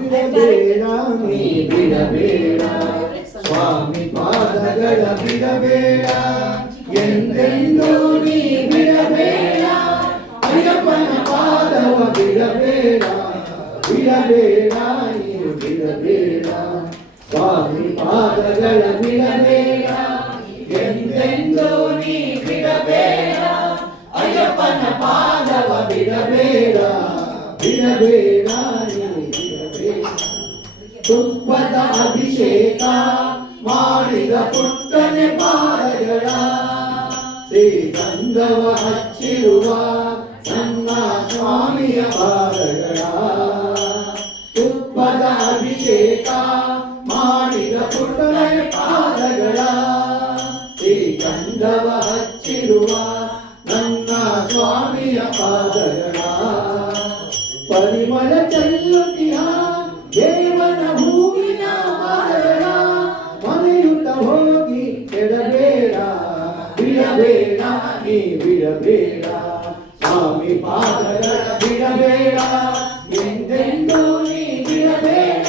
ಬಿಡಬೇಡ ನೀ ಬಿಡಬೇಡ ಸ್ವಾಮಿ ಪಾದಗಳ ಬಿಡಬೇಡ ಎಂದೆಂದೂ ನೀ ಬಿಡಬೇಡ ಅಯ್ಯಪ್ಪನ ಪಾದವ ಬಿಡಬೇಡ ಬಿಡಬೇಡ ನೀನು ಬಿಡಬೇಡ ಸ್ವಾಮಿ ಪಾದಗಳ ಬಿಡಬೇಡ ಎಂದೆಂದೂ ನೀ ಬಿಡಬೇಡ ಅಯ್ಯಪ್ಪನ ಪಾದವ ಬಿಡಬೇಡ ಬಿಡಬೇಡ ನೀ ಬಿಡಬೇಡ. ತುಪ್ಪದ ಅಭಿಷೇಕ ಮಾಡಿದ ಪುಟ್ಟನೆ ಪಾದಗಳ ಶ್ರೀಗಂಧವ ಹಚ್ಚಿರುವ ನನ್ನ ಸ್ವಾಮಿಯ ಪಾದಗಳ. ತುಪ್ಪದ ಅಭಿಷೇಕ ಮಾಡಿದ ಪುಟ್ಟನೆ ಪಾದಗಳ ಶ್ರೀಗಂಧವ ಹಚ್ಚಿರುವ ನನ್ನ ಸ್ವಾಮಿಯ ಪಾದಗಳ. ಪರಿಮಳ ಚೆಲ್ಲುತ್ತಿಯ ದೇವನ ಹೂವಿನ ಪಾದಗಳ ಮನೆಯುತ್ತ ಹೋಗಿ ಕೆಡಬೇಡ ಬಿಡಬೇಡ ನೀ ಬಿಡಬೇಡ. ಸ್ವಾಮಿ ಪಾದಗಳ ಬಿಡಬೇಡ ಎಂದೆಂದೂ ನೀ ಬಿಡಬೇಡ.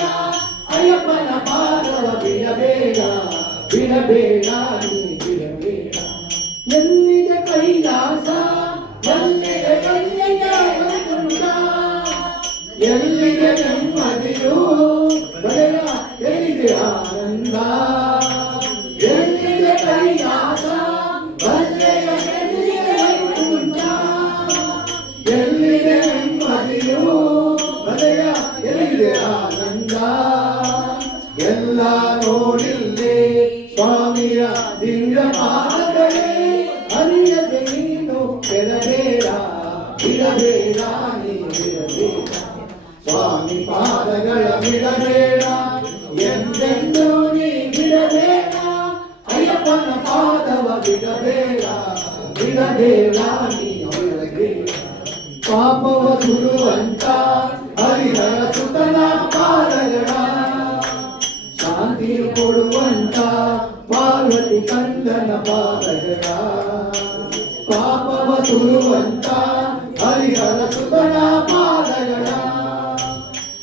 ಅಯ್ಯಪ್ಪನ ಪಾದವ ಬಿಡಬೇಡ ಬಿಡಬೇಡ ನೀ ಬಿಡಬೇಡ. ಎಲ್ಲಿದೆ ಕೈಲಾಸ ಎಲ್ಲಿದೆ ಕೈಲಾಸ ಎಲ್ಲಿದೆ ನೆಮ್ಮದಿಯು ಬರೆಯ ಎಲ್ಲಿದೆ ಆನಂದ. ಎಲ್ಲಿದೆ ಕೈಲಾಸ ಬಲ್ಲೆಯ ಎಲ್ಲಿದೆ ವೈಕುಂಠ. ಎಲ್ಲಿದೆ ನೆಮ್ಮದಿಯು ಬರೆಯ ಎಲ್ಲಿದೆ ಆನಂದ. ಎಲ್ಲ ನೋಡಿಲ್ಲೇ ಸ್ವಾಮಿಯ ದಿವ್ಯ ಪಾದಗಳೇ ಅರಿಯದೆ ನೀನು ಕೆಡಬೇಡ ಬಿಡಬೇಡ ನೀ ಬಿಡಬೇಡ. ಸ್ವಾಮಿ ಪಾದಗಳ ಬಿಡಬೇಡ ಎಂದೆಂದೂ ನೀ ಬಿಡಬೇಡ. ಅಯ್ಯಪ್ಪನ ಪಾದವ ಬಿಡಬೇಡ ಬಿಡಬೇಡ ನೀ ಬಿಡಬೇಡ. ಪಾಪವ ಸುಡುವಂತ ಹರಿಹರ ಸುತನ ಪಾದಗಳ ಶಾಂತಿ ಕೊಡುವಂತ ಪಾರ್ವತಿ ಕಂದನ ಪಾದಗಳ. ಪಾಪವ ಸುಡುವಂತ ಹರಿಹರ ಸುತನ ಪಾದಗಳ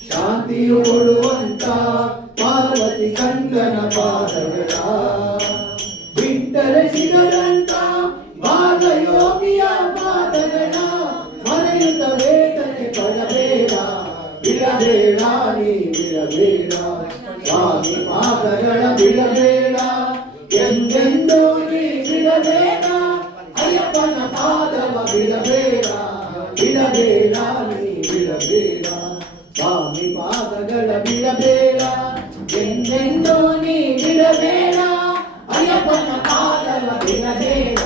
ಶಾಂತಿಯು ಕೊಡುವಂತ ಪಾರ್ವತಿ ಕಂದನ ಪಾದಗಳ. ಬಿಟ್ಟರೆ ಸಿಗದಂತ ಬಾಲಯೋಗಿಯ ಪಾದಗಳ ಮರೆಯುತ್ತ ವೇದನೆ ಪಡಬೇಡ ಬಿಡಬೇಡ ನೀ ಬಿಡಬೇಡ. ಸ್ವಾಮಿ ಪಾದಗಳ ಬಿಡಬೇಡ ಎಂದೆಂದೂ ನೀ ಬಿಡಬೇಡ. ಅಯ್ಯಪ್ಪನ ಪಾದವ ಬಿಡಬೇಡ ಬಿಡಬೇಡ ನೀ ಬಿಡಬೇಡ. ಸ್ವಾಮಿ ಪಾದಗಳ ಬಿಡಬೇಡ ಎಂದೆಂದೂ ನೀ ಬಿಡಬೇಡ. ಅಯ್ಯಪ್ಪನ ಪಾದವ ಬಿಡಬೇಡ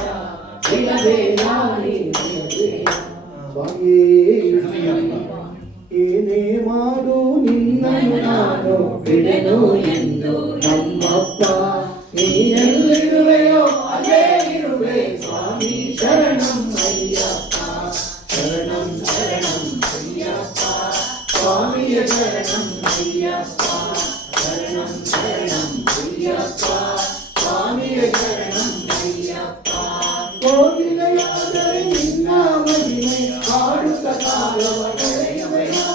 ಬಿಡಬೇಡ ನೀ ಬಿಡಬೇಡ. ಸ್ವಾಮಿಯೇ ಏನೇ ಮಾಡು ನಿನ್ನನ್ನು ನಾನು ಬಿಡೆನು ಎಂದು ನಮ್ಮಪ್ಪ. ನೀನೆಲ್ಲಿರುವೆಯೋ ಅಲ್ಲೇ ಇರುವೆ ಸ್ವಾಮಿ ಶರಣಂ ಅಯ್ಯಪ್ಪ. ಶರಣಂ ಶರಣಂ ಅಯ್ಯಪ್ಪ ಸ್ವಾಮಿಯ ಶರಣಂ ಅಯ್ಯಪ್ಪ. ಶರಣಂ ಶರಣಂ ಅಯ್ಯಪ್ಪ ಸ್ವಾಮಿಯ ಶರಣಂ ಅಯ್ಯಪ್ಪ. ಕೋಗಿಲೆಯಾದರೆ ನಿನ್ನ ಮಹಿಮೆ ಹಾಡುತ್ತ ಕಾಲವ ಕಳೆಯುವೆಯೋ.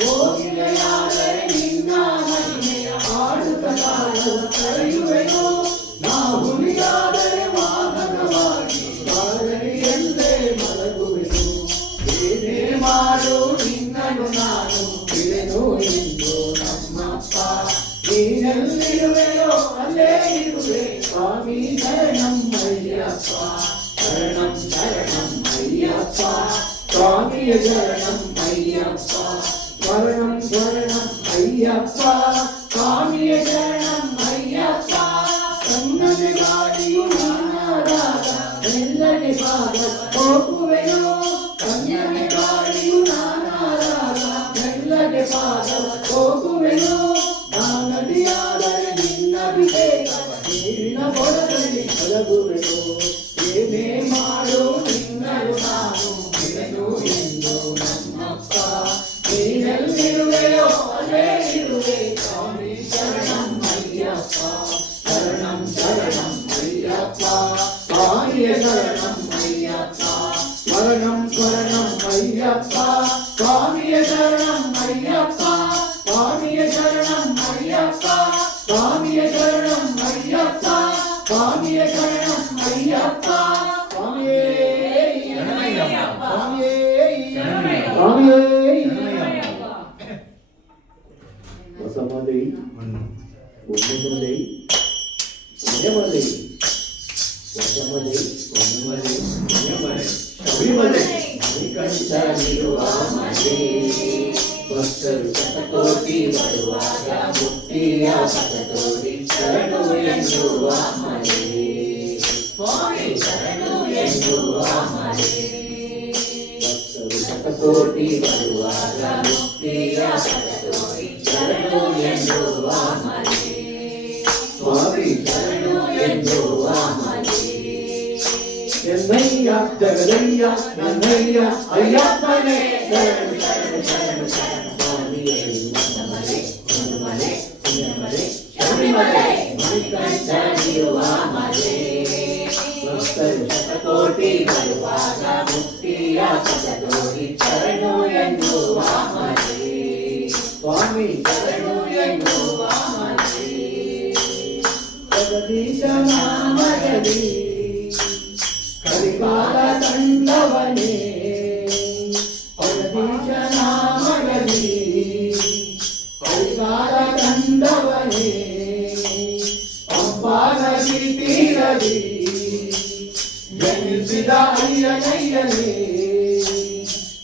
ಕೋಗಿಲೆಯಾದರೆ ನಿನ್ನ ಮಹಿಮೆ ಹಾಡುತ್ತ ಕಾಲವ ಕಳೆಯುವೆಯೋ. ನಾ ಹುಲಿಯಾದರೆ ವಾಹನವಾಗಿ ಕಾಲಡಿಯಲ್ಲೇ ಮಲಗುವೆನು. ಏನೇ ಮಾಡು ನಿನ್ನನ್ನು ನಾನು ಬಿಡೆನು ಎಂದು ನಮ್ಮಪ್ಪ. ನೀನೆಲ್ಲಿರುವೆಯೋ ಅಲ್ಲೇ ಇರುವೆ ಸ್ವಾಮಿ ಶರಣಂ ಅಯ್ಯಪ್ಪ. ಶರಣಂ ಶರಣಂ ಅಯ್ಯಪ್ಪ ಸ್ವಾಮಿಯ ಶರಣಂ ಅಯ್ಯಪ್ಪ. ಶರಣಂ ಶರಣಂ ಅಯ್ಯಪ್ಪ ಸ್ವಾಮಿಯ ಶರಣಂ ಅಯ್ಯಪ್ಪ. ಕಣ್ಣನೆ ಗಾಳಿಯು ನಾನಾದಾಗ ಮೆಲ್ಲನೆ ಪಾದ ಹೋಗುವೆಯೋ. ಕಣ್ಣನೆ ಗಾಳಿಯು ನಾನಾದಾಗ ಮೆಲ್ಲನೆ ಪಾದ ಹೋಗುವೆಯೋ. ನದಿಯಾದರೆ ನಿನ್ನ ಅಭಿಷೇಕ ನೀರಿನ ಕೊಡದಲ್ಲಿ ಕಲಗುವೆನು. ಏನೇ ಮಾಡು ನಿನ್ನನ್ನು ನಾನು ಬಿಡೆನು ಎಂದು ನಮ್ಮಪ್ಪ. ನೀನೆಲ್ಲಿರುವೆಯೋ ಅಲ್ಲೇ ಇರುವೆ ಸ್ವಾಮಿ ಶರಣಂ ಅಯ್ಯಪ್ಪ. ಶರಣಂ ಶರಣಂ ಅಯ್ಯಪ್ಪ ಸ್ವಾಮಿಯ ಶರಣಂ ಅಯ್ಯಪ್ಪ. ಶರಣಂ ಶರಣಂ ಅಯ್ಯಪ್ಪ ಸ್ವಾಮಿಯ ಶರಣಂ ಅಯ್ಯಪ್ಪ. ಸ್ವಾಮಿಯ ಶರಣಂ ಅಯ್ಯಪ್ಪ ಸ್ವಾಮಿಯ ಶರಣಂ ಅಯ್ಯಪ್ಪ. ಸ್ವಾಮಿಯ ಶರಣಂ ಅಯ್ಯಪ್ಪ. ಸ್ವಾಮಿಯೇ ಶರಣಮಯ್ಯಪ್ಪ. ಸ್ವಾಮಿಯೇ ಶರಣಮಯ್ಯಪ್ಪ. ಹೊಸಮಲೈ ಒಮ್ಮಮಲೈ ಒಮ್ಮಮಲೈ ಹೊಸಮಲೈ ಒಮ್ಮಮಲೈ ಒಮ್ಮಮಲೈ ಶಬರಿಮಲೈ ಶ್ರೀಕಂಠನಿರುವ ಮಲೆ. ಭಕ್ತರು ಶತಕೋಟಿ ಬರುವಾಗ ಮುಕ್ತಿಯ ಪಥ ತೋರಿ ಶರಣು ಎನ್ನುವ ಮನೆ ಸ್ವಾಮಿ ಶರಣು ಎನ್ನುವ ಮನೆ ಭಕ್ತರು ಶತಕೋಟಿ ಬರುವಾಗ ಮುಕ್ತಿಯ ಪಥ ತೋರಿ ಶರಣು ಎನ್ನುವ ಮನೆ ಸ್ವಾಮಿ ಶರಣು ಎನ್ನುವ ಮನೆ ಎನ್ನಯ್ಯ ಜಗದಯ್ಯ ನನ್ನಯ್ಯ ಅಯ್ಯಪ್ಪನೇ ಶರಣು ಶರಣು ಶರಣು ಶರಣು ಸ್ವಾಮಿಯೇ ಮನೆ ಮನೆ ಮನೆ ಶಬರಿಮಲೆ ಮಣಿಕಂಠ ಇರುವ ಮನೆ ಭಕ್ತರು ಶತಕೋಟಿ ಬರುವಾಗ ಮುಕ್ತಿಯ ಪಥ ತೋರಿ ಶರಣು ಎನ್ನುವ ಮನೆ ಸ್ವಾಮಿ ಶರಣು ಎನ್ನುವ ಮನೆ ಜಗದೀಶ ನಾಮದಲ್ಲಿ ಕಲಿಕಾಲ ತಂಡವನೇ ಜಗದೀಶ ನಾಮದಲ್ಲಿ ಕಲಿಕಾಲ ತಂಡವನೇ ಪಂಪಾ ನದಿ ತೀರದಿ ಜನಿಸಿದ ಅಯ್ಯನಯ್ಯನೇ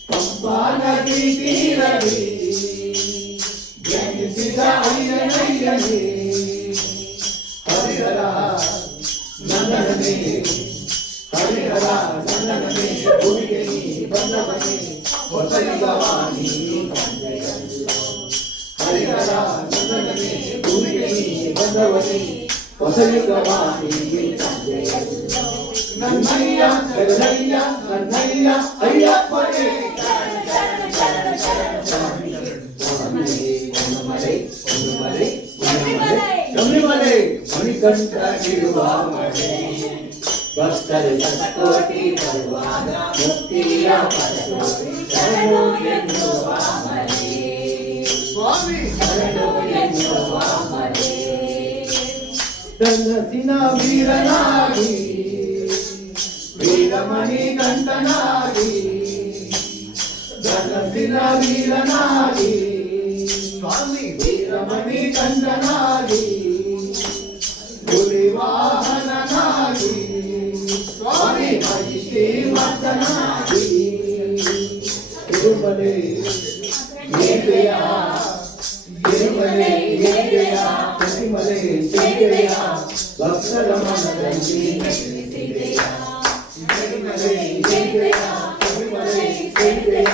ಪಂಪಾ ನದಿ ತೀರದಿ ಜನಿಸಿದ ಅಯ್ಯನಯ್ಯನೇ ಹರಿಹರ ನಂದನನೇ ಹರಿಹರ ನಂದನನೇ ಭೂಮಿಗೆ ನೀ ಬಂದವನೇ ಹೊಸಯುಗವಾಣಿ ಹರಿಹರ ನಂದನನೇ ಭೂಮಿಗೆ ನೀ ಬಂದವನೇ ಹೊಸಯುಗವಾಣಿ ನನ್ನಯ್ಯ ಜಗದಯ್ಯ ನನ್ನಯ್ಯ ಅಯ್ಯಪ್ಪನೇ ಶಬರಿಮಲೆ ಮಣಿಕಂಠ ಇರುವ ಮನೆ ಭಕ್ತರು ಶತಕೋಟಿ ಬರುವಾಗ ಮುಕ್ತಿಯ ಪಥ ತೋರಿ ಶರಣು ಎನ್ನುವ ಮನೆ ಸ್ವಾಮಿ ಶರಣು ಎನ್ನುವ ಮನೆ ಧನಸಿನ ವೀರನಾಗಿ ವೀರಮಣಿ ಕಂಠನಾಗಿ ಧನಸಿನ ವೀರನಾಗಿ ಸ್ವಾಮಿ ವೀರಮಣಿ ಕಂಠನಾಗಿ ಗುರಿವಾಹನನಾಗಿ ಸ್ವಾಮಿ ಮಹಿಷೀಮರ್ದನಾಗಿ ತಿರುಮಲೆ ಏಕೆಯ ತಿರುಮಲೆ ಏಕೆಯ ಶಬರಿಮಲೆ ಏಕೆಯ ಭಕ್ತರ ಮನದಲ್ಲಿ ನೆಲೆಸಿದೆಯ ತಿರುಮಲೆ ಏಕೆಯ ಶಬರಿಮಲೆ ಏಕೆಯ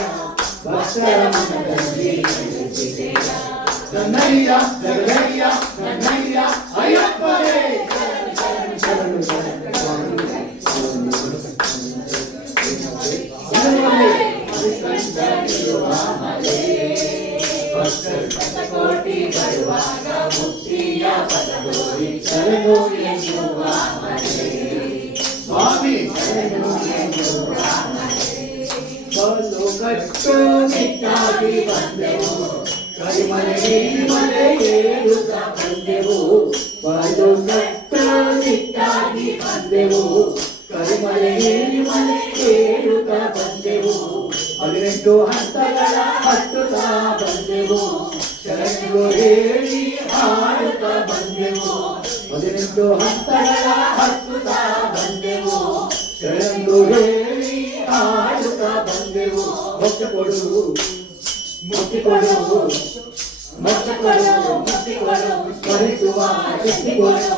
ಭಕ್ತರ ಮನದಲ್ಲಿ ನೆಲೆಸಿದೆಯ ನನ್ನಯ್ಯ ಜಗದಯ್ಯ ನನ್ನಯ್ಯ ಅಯ್ಯಪ್ಪನೇ ಶರಣು ಶರಣು ಶರಣು ಶತಕೋಟಿ ಬರುವಾಗ ಮುಕ್ತಿಯ ಪಥ ತೋರಿ ಶರಣು ಎನ್ನುವ ಮನೆ ಸ್ವಾಮಿ ಶರಣು ಎನ್ನುವ ಮನೆ ಬಲು ಕಟ್ಟು ನಿಟ್ಟಾಗಿ ಬಂದೆವು ಕರಿಮಲೆ ಮಲೆ ಏರುತ್ತ ಬಂದೆವು ಬಲು ಕಟ್ಟು ನಿಟ್ಟಾಗಿ ಬಂದೆವು ಕರಿಮಲೆ ಮಲೆ ಏರುತ್ತ ಬಂದೆವು 18 ಹಂತಗಳ ಹತ್ತುತ್ತಾ ಬಂದೆವು ಶರಣು ಹೇಳಿ ಹಾಡುತ್ತಾ ಬಂದೆವು 18 ಹಂತಗಳ ಹತ್ತುತ್ತಾ ಬಂದೆವು ಶರಣು ಹೇಳಿ ಹಾಡುತ್ತಾ ಬಂದೆವು ಮೋಕ್ಷ ಕೊಡು ಮುಕ್ತಿ ಕೊಡು ಮೋಕ್ಷ ಕೊಡು ಮುಕ್ತಿ ಕೊಡು ಸ್ಮರಿಸುವ ಶಕ್ತಿ ಕೊಡು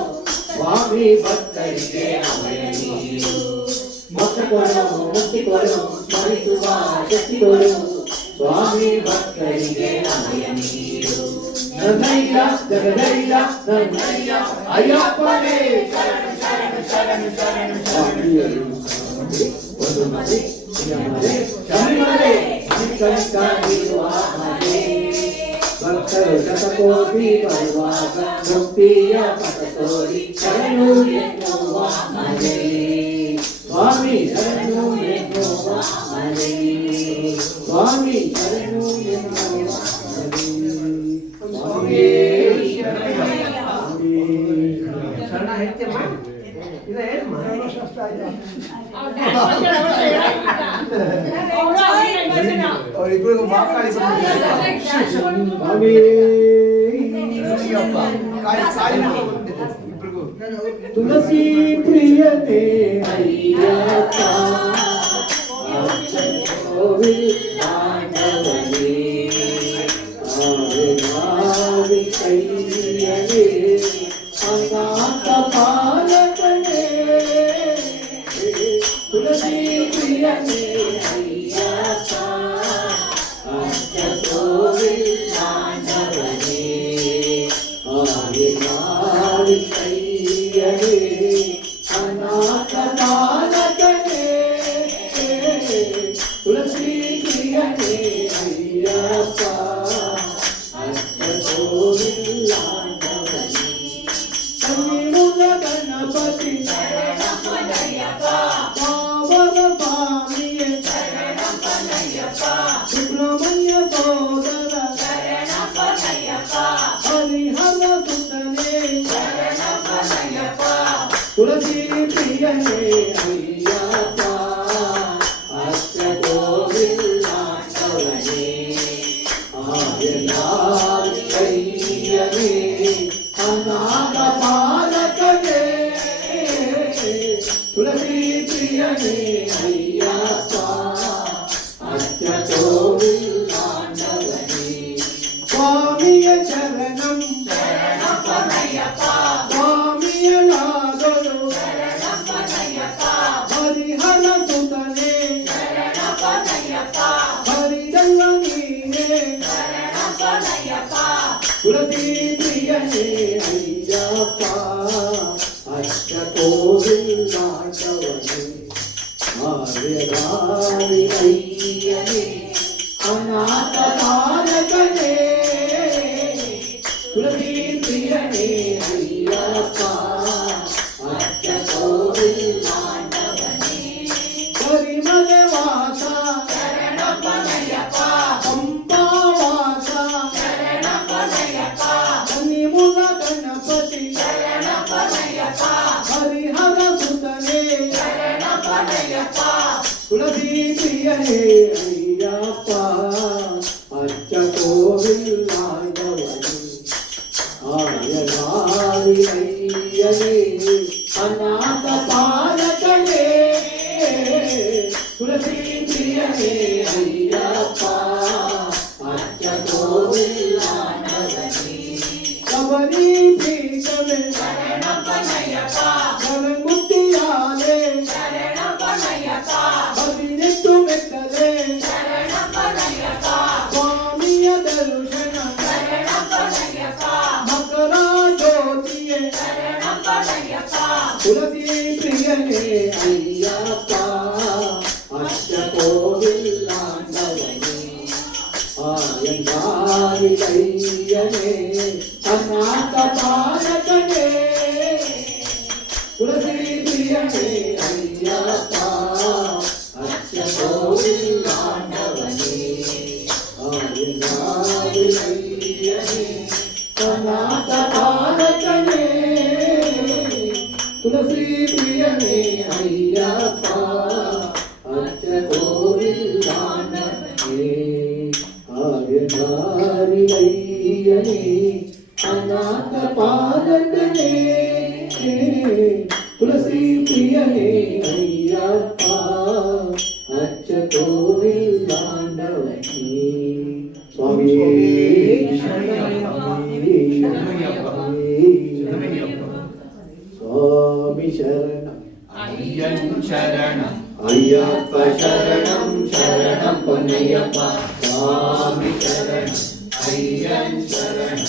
ಸ್ವಾಮಿ ಭಕ್ತರಿಗೆ ಅಭಯ ನೀಡು ಮೋಕ್ಷ ಕೊಡು ಮುಕ್ತಿ ಕೊಡು ಸ್ಮರಿಸುವ ಶಕ್ತಿ ಕೊಡು ಸ್ವಾಮಿ ಭಕ್ತರಿಗೆ ಅಭಯ ನೀಡು ನನ್ನಯ್ಯ ಜಗದಯ್ಯ ನನ್ನಯ್ಯ ಅಯ್ಯಪ್ಪನೇ ಶರಣು ಶರಣು ಶರಣು ಶರಣು ಶರಣು ಒಂದು ಮನೆ ಶಬರಿಮಲೆ ಮಣಿಕಂಠ ಇರುವ ಮನೆ ಭಕ್ತರು ಶತಕೋಟಿ ಬರುವಾಗ ಮುಕ್ತಿಯ ಪಥ ತೋರಿ ಶರಣು ಎನ್ನುವ ಮನೆ ಸ್ವಾಮಿ ಶರಣು ಎನ್ನುವ ಮನೆ ಸ್ವಾಮಿ ಶರಣು ಎನ್ನುವ ಮನೆ ಸ್ವಾಮಿಯೇ ಶರಣ ಹೇಳ್ತೇಮ್ಮ ಇದೆ ಶಾಸ್ತ್ರ ಆಯ್ತಾ ಅವರಿಬ್ಬರಿಗೂ ಮಾತಾಡಿ ತುಳಸಿ ಪ್ರಿಯತೆ ಅಯ್ಯಪ್ಪ ಗೋವಿಂದಾಂಡವನೇ ಕೈಯನೇ ಅನಾಥ ಬಾಲಕನೇ ತುಳಸಿ ಪ್ರಿಯನೇ ಅಯ್ಯಪ್ಪ ಅಷ್ಟ ಗೋವಿಂದಾಂಡವನೇ ಆದಿನಾಡಿ ಕೈಯನೇ ಅನಾಥ ಬಾಲಕನೇ ತುಳಸಿ ಪ್ರಿಯನೇ ಅಯ್ಯಪ್ಪ ಅಷ್ಟ ಗೋವಿಂದಾಂಡವನೇ ಕಣ್ಣಿಮುಗ ಗಣಪತಿ ಪಾವನ ಸ್ವಾಮಿಯೇ ಸುಬ್ರಹ್ಮಣ್ಯ ಸೋದರ ಹರಿಹರ ಸುತನೇ ತುಳಸಿ ಪ್ರಿಯನೇ ಅಯ್ಯಪ್ಪ ಅಷ್ಟ ಗೋವಿಂದಾಂಡವನೇ ಆಯನಾಡಿ ಕೈಯನೇ ಅನಾಥ ಬಾಲಕನೇ ತುಳಸಿ ಪ್ರಿಯನೇ ಅಯ್ಯಪ್ಪ ಅಷ್ಟ ಗೋವಿಂದಾಂಡವನೇ ಸ್ವಾಮಿಯ ಶರಣಂ ಸ್ವಾಮಿಯ ನಾಗರು ಹರಿಹರ ಸುತನೇ ಹರಿದಲ್ಲ ನೀನೇ ತುಳಸಿ ಪ್ರಿಯನೇ ಅಯ್ಯಪ್ಪ ಅಷ್ಟ ಗೋವಿಂದಾಂಡವನೇ ಆರ್ಯಗಾಳಿ ಅಯ್ಯನೇ ಅನಾಥ ಬಾಲಕನೇ ತುಳಸಿ ಪ್ರಿಯನೇ ಅಯ್ಯಪ್ಪ ಅಷ್ಟ ಗೋವಿಂದಾಂಡವನೇ ಕರಿಮಲ ವಾಸ ಪಂಪಾವಾಸ ಕನ್ನಿಮುಗ ಗಣಪತಿ ಹರಿಹರ ಸುತನೇ ತುಳಸಿ ಪ್ರಿಯನೇ ಅಯ್ಯಪ್ಪ ಅಷ್ಟ ಗೋವಿಂದಾಂಡವನೇ ಆಯನಾಡಿ ಅಯ್ಯನೇ ಅನಾಥ ಬಾಲಕನೇ ತುಳಸಿ ಪ್ರಿಯನೇ ಅಯ್ಯಪ್ಪ ಅಷ್ಟ ಗೋವಿಂದಾಂಡವನೇ ಕಬರಿ ಪೀಠವೇ ಗಣಮುಕ್ತಿಯಾಲೆ ಹದಿನೆಂಟು ಮೆಟ್ಟಲೆ ಸ್ವಾಮಿಯ ದರ್ಶನ ಮಕರ ಜ್ಯೋತಿಯೇ ತುಳಸಿ ಪ್ರಿಯನೇ ಅಯ್ಯಪ್ಪ ಅಷ್ಟ ಗೋವಿಂದಾಂಡವನೇ ಆಯನಾಡಿ ಕೈಯನೇ ಅನಾಥ ಬಾಲಕನೇ ತುಳಸಿ ಪ್ರಿಯನೇ ಅಯ್ಯಪ್ಪ ಅಷ್ಟ ಗೋವಿಂದಾಂಡವನೇ ಆಯನಾಡಿ ಕೈಯನೇ ಅನಾಥ ಬಾಲಕನೇ ತುಳಸಿ ಪ್ರಿಯನೇ ಅಯ್ಯಪ್ಪ ಅಷ್ಟ ಗೋವಿಂದಾಂಡವನೇ ಆಯನಾಡಿ ಅಯ್ಯನೇ ಅನಾಥ ಬಾಲಕನೇ ತುಳಸಿ ಪ್ರಿಯನೇ ಅಯ್ಯಪ್ಪ ಅಚ್ಚ ಗೋವಿಂದಾಂಡವನೇ ಸ್ವಾಮಿಯೇ ಸ್ವಾಮಿ ಶರಣಂ ಅಯ್ಯನ್ ಶರಣಂ ಅಯ್ಯಪ್ಪ ಶರಣಂ ಶರಣಂ ಪೊನ್ನಯ್ಯಪ್ಪ ಸ್ವಾಮಿ ಶರಣಂ ಅಯ್ಯನ್ ಶರಣಂ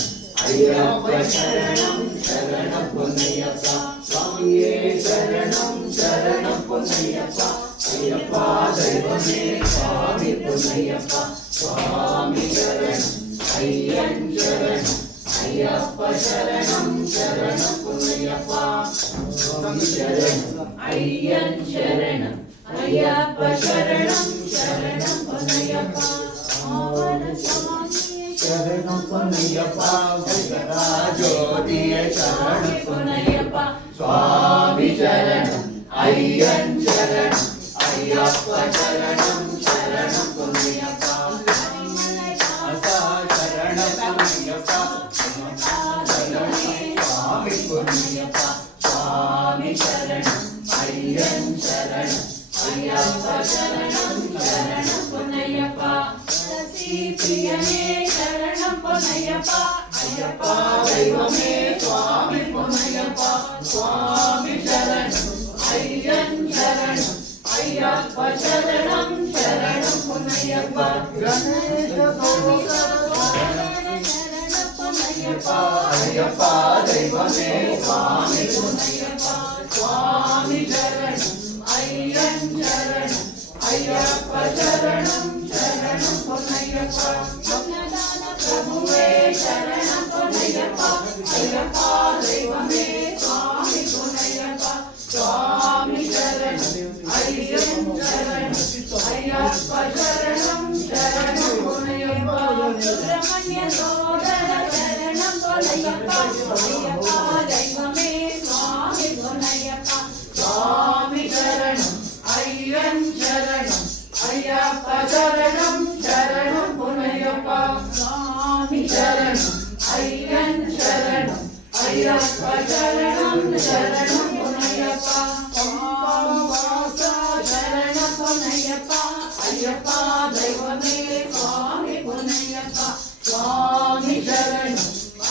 ಅಯ್ಯಪ್ಪ ಶರಣಂ ಶರಣಂ ಪೊನ್ನಯ್ಯಪ್ಪ ಸ್ವಾಮಿಯೇ ಶರಣಂ ಶರಣಂ ಪೊನ್ನಯ್ಯಪ್ಪ ಅಯ್ಯಪ್ಪ ದೈವಮೇ ಸ್ವಾಮಿ ಪೊನ್ನಯ್ಯಪ್ಪ ಸ್ವಾಮಿ ಶರಣಂ ಅಯ್ಯನ್ ಶರಣಂ ಅಯ್ಯಪ್ಪ ಶರಣಂ ಶರಣಂ ಪೊನ್ನಯ್ಯಪ್ಪ ಸ್ವಾಮಿ ಶರಣಂ ಅಯ್ಯನ್ ಶರಣಂ ಅಯ್ಯಪ್ಪ ಶರಣಂ ಶರಣಂ ಪೊನ್ನಯ್ಯಪ್ಪ ಅವನ ಸ್ವಾಮಿಯೇ ಶರಣಂ ಪೊನ್ನಯ್ಯಪ್ಪ ಜ್ಯೋತಿಯ ಶರಣಂ ಪೊನ್ನಯ್ಯಪ್ಪ ಸ್ವಾಮಿ ಶರಣಂ ಅಯ್ಯನ್ ಶರಣಂ ಅಯ್ಯಪ್ಪ ಶರಣಂ ಶರಣಂ ಪೊನ್ನಯ್ಯಪ್ಪ ಶರಣಂ ಪೊನ್ನಯ್ಯಪ್ಪ ಸ್ವಾಮಿ ಪೊನ್ನಯ್ಯಪ್ಪ ಸ್ವಾಮಿ ಶರಣಂ ಅಯ್ಯನ್ ಶರಣಂ ಅಯ್ಯಪ್ಪ ಶರಣಂ ಶರಣಂ ಪೊನ್ನಯ್ಯಪ್ಪ ತುಳಸಿ ಪ್ರಿಯನೇ ಶರಣಂ பொன்னையப்பா ஐயப்பா தெய்வமே சுவாமி பொன்னையப்பா சுவாமி சரணம் ஐயன் சரணம் ஐயப்ப சரணம் சரணம் பொன்னையப்பா ஐயப்பா தெய்வமே சுவாமி பொன்னையப்பா சுவாமி சரணம் ஐயன் சரணம் ஐயப்ப சரணம் சரணம் பொன்னையப்பா அன்னதான பிரபுவே சரணம் பொன்னையப்பா ஐயப்பா தெய்வமே சுவாமி பொன்னையப்பா சுவாமி சரணம் ஐயன் சரணம் ஐயப்ப சரணம் சரணம் பொன்னையப்பா சுப்பிரமணிய சோதர சரணம் பொன்னையப்பா ஐயப்பா தெய்வமே சுவாமி பொன்னையப்பா சுவாமி சரணம் ஐயன் சரணம் ஐயப்ப சரணம் சரணம் பொன்னையப்பா சுவாமி சரணம் ஐயன் சரணம் ஐயப்ப சரணம் சரணம் பொன்னையப்பா பம்பாவாசா சரணம் பொன்னையப்பா ஐயப்பா தெய்வமே சுவாமி பொன்னையப்பா சுவாமி சரணம்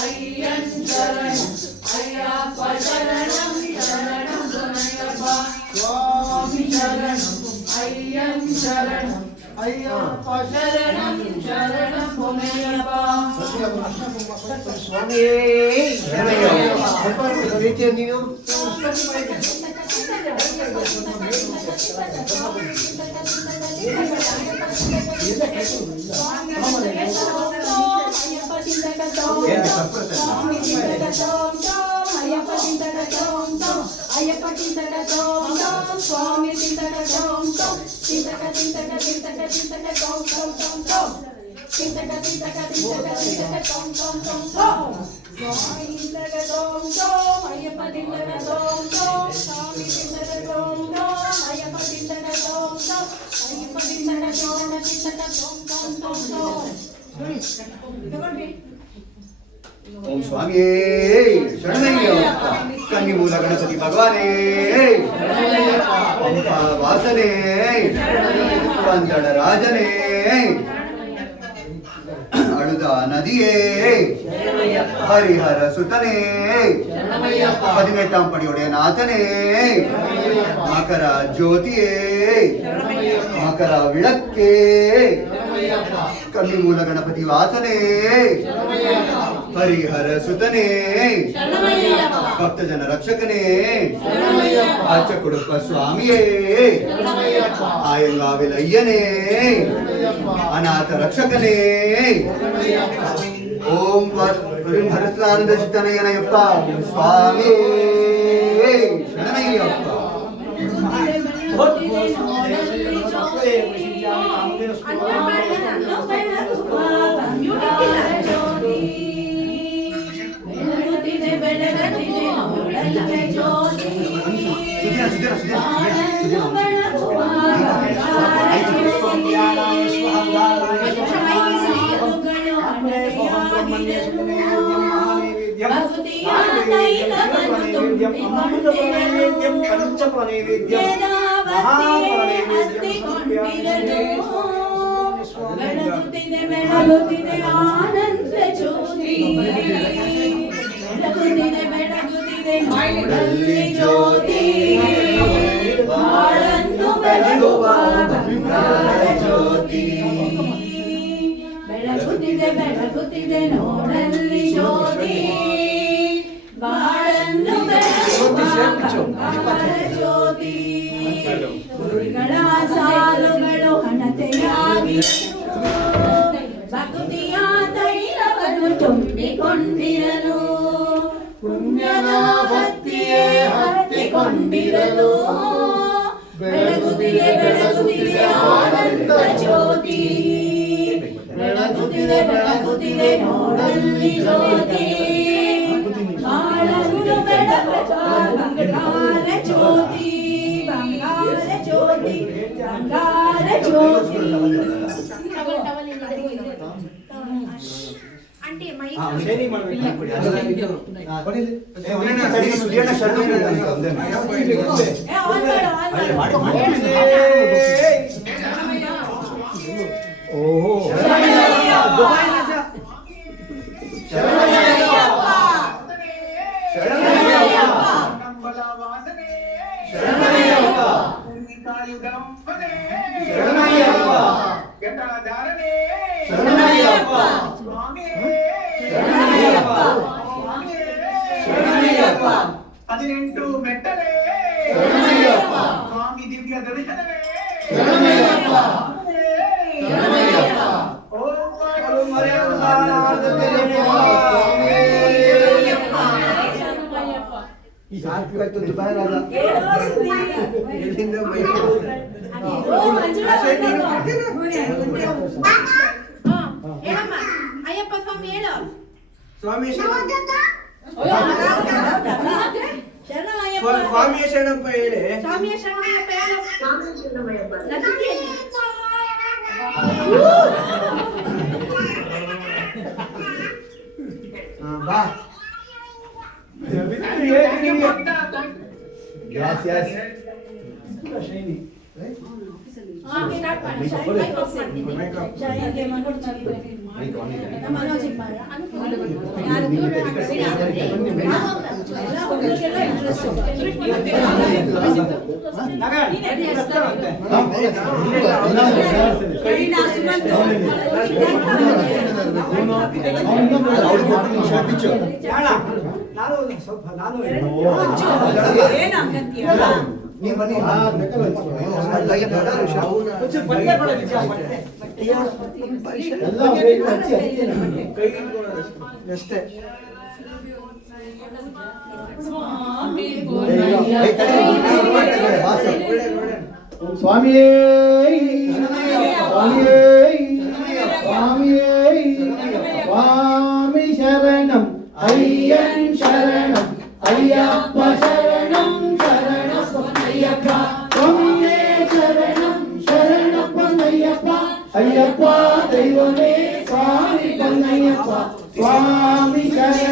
ஐயன் சரணம் ஐயப்ப சரணம் சரணம் பொன்னையப்பா சுவாமி சரணம் ஐயன் சரணம் ஐயப்ப சரணம் சரணம் பொன்னையப்பா ಸ್ವಾಮಿಯೇ ರೀತಿಯ ನೀವು ಓಂ ಸ್ವಾಮಿಯೇ ಶರಣಯ್ಯಪ್ಪ ಕನ್ನಿ ಮೂಲ ಗಣಪತಿ ಭಗವಾನೇ ಪಂಪಾ ವಾಸನೇ ಪಂದಳ ರಾಜನೇ ಅಳುದ ನದಿಯೇ ಹರಿಹರ ಸುತನೇ 18 ಪಡಿಯೊಡೆಯ ನಾಥನೇ ಮಕರ ಜ್ಯೋತಿಯೇ ಮಕರ ವಿಳಕ್ಕೇ ಕನ್ನಿ ಮೂಲ ಗಣಪತಿ ವಾಸನೇ ಹರಿಹರ ಸುತನೇ ಭಕ್ತ ಜನ ರಕ್ಷಕನೇ ಆಚ ಕುಡುಪ ಸ್ವಾಮಿಯೇ ಆಯಂಗಾವಿಲಯ್ಯನೇ ಅನಾಥ ರಕ್ಷಕನೇ ಓಂ ಹರಸ್ನಾನದ ಚಿತ್ತನಯ್ಯನಯ್ಯಪ್ಪ ಸ್ವಾಮಿ ಶರಣಯ್ಯಪ್ಪ ಬೆಳಗುತ್ತಿದೆ ಆನಂದ ಜ್ಯೋತಿ ಬೆಳಗುತ್ತಿದೆ ನೋಡಲ್ಲಿ ಜ್ಯೋತಿ ಬಾಳನ್ನು ಬೆಳಗುವ ಬಂಗಾರ ಜ್ಯೋತಿ ಬೆಳಗುತ್ತಿದೆ ನೋಡಲ್ಲಿ ಜ್ಯೋತಿ ಬಾಳನ್ನು ಬೆಳಗುವ ಬಂಗಾರ ಜ್ಯೋತಿ ಗುರುಗಳ ಸಾಲುಗಳು ಹಣತೆಯಾಗಿ ಭಕ್ತಿಯ ತೈಲವನ್ನು ತುಂಬಿಕೊಂಡಿರಲು ಪುಣ್ಯದ ಭಕ್ತಿಯೇ ಹತ್ತಿಕೊಂಡಿರಲು ಬೆಳಗುತ್ತಿದೆ ಆನಂದ ಜ್ಯೋತಿ ಬೆಳಗುತ್ತಿದೆ ನೋಡಲ್ಲಿ ಜ್ಯೋತಿ ಬಾಳನ್ನು ಬೆಳಗುವ ಬಂಗಾರ ಜ್ಯೋತಿ ಬಂಗಾರ ಜ್ಯೋತಿ ಬಂಗಾರ ಜ್ಯೋತಿ ಈ ಸಾಕು ಆಯ್ತು ಬಾಯರಾಗ ಎಲ್ಲಿಂದ ಮೈಕ್ ಅಯ್ಯಪ್ಪ ಸ್ವಾಮಿ ಹೇಳು ಸ್ವಾಮಿ ಶರಣಮಯ್ಯಪ್ಪ ಸ್ವಾಮಿಯ ಶರಣಪ್ಪ ಹೇಳಿ ಸ್ವಾಮಿಯ ಶರಣಮಯ್ಯಪ್ಪ ಹೇಳು ನದಿಯಲ್ಲಿ ಬಾ ಯಸ್ ಯಸ್ ಸ್ಟಾರ್ಟ್ ಮಾಡಿ ಮೈಕ್ ಆಫ್ ಮಾಡ್ತೀನಿ ಶಾಯಿಗೆ ಮಾಡ್ತೀನಿ ನಮ್ಮ ಅನೋಜಿ ಮಾಡ ಯಾರು ದೂರ ಎಲ್ಲ ಹುಡುಗರಿಗೆಲ್ಲ ಇಂಟ್ರೆಸ್ಟ್ ನೀ ಬನ್ನಿ ಅಷ್ಟೇ ಸ್ವಾಮಿಯೇ ಸ್ವಾಮಿಯೇ ಸ್ವಾಮಿಯೇ ಸ್ವಾಮಿ ಶರಣಂ ಅಯ್ಯನ್ ಶರಣಂ ಅಯ್ಯಪ್ಪ ಶರಣಂ ಶರಣಪ್ಪಯ್ಯಪ್ಪ ಸ್ವಾಮಿಯೇ ಶರಣಂ ಶರಣಪ್ಪಯ್ಯಪ್ಪ ಅಯ್ಯಪ್ಪ ದೈವಮೇ ಸ್ವಾಮಿ ಪನ್ನಯ್ಯಪ್ಪ ಸ್ವಾಮಿ ಶರಣಂ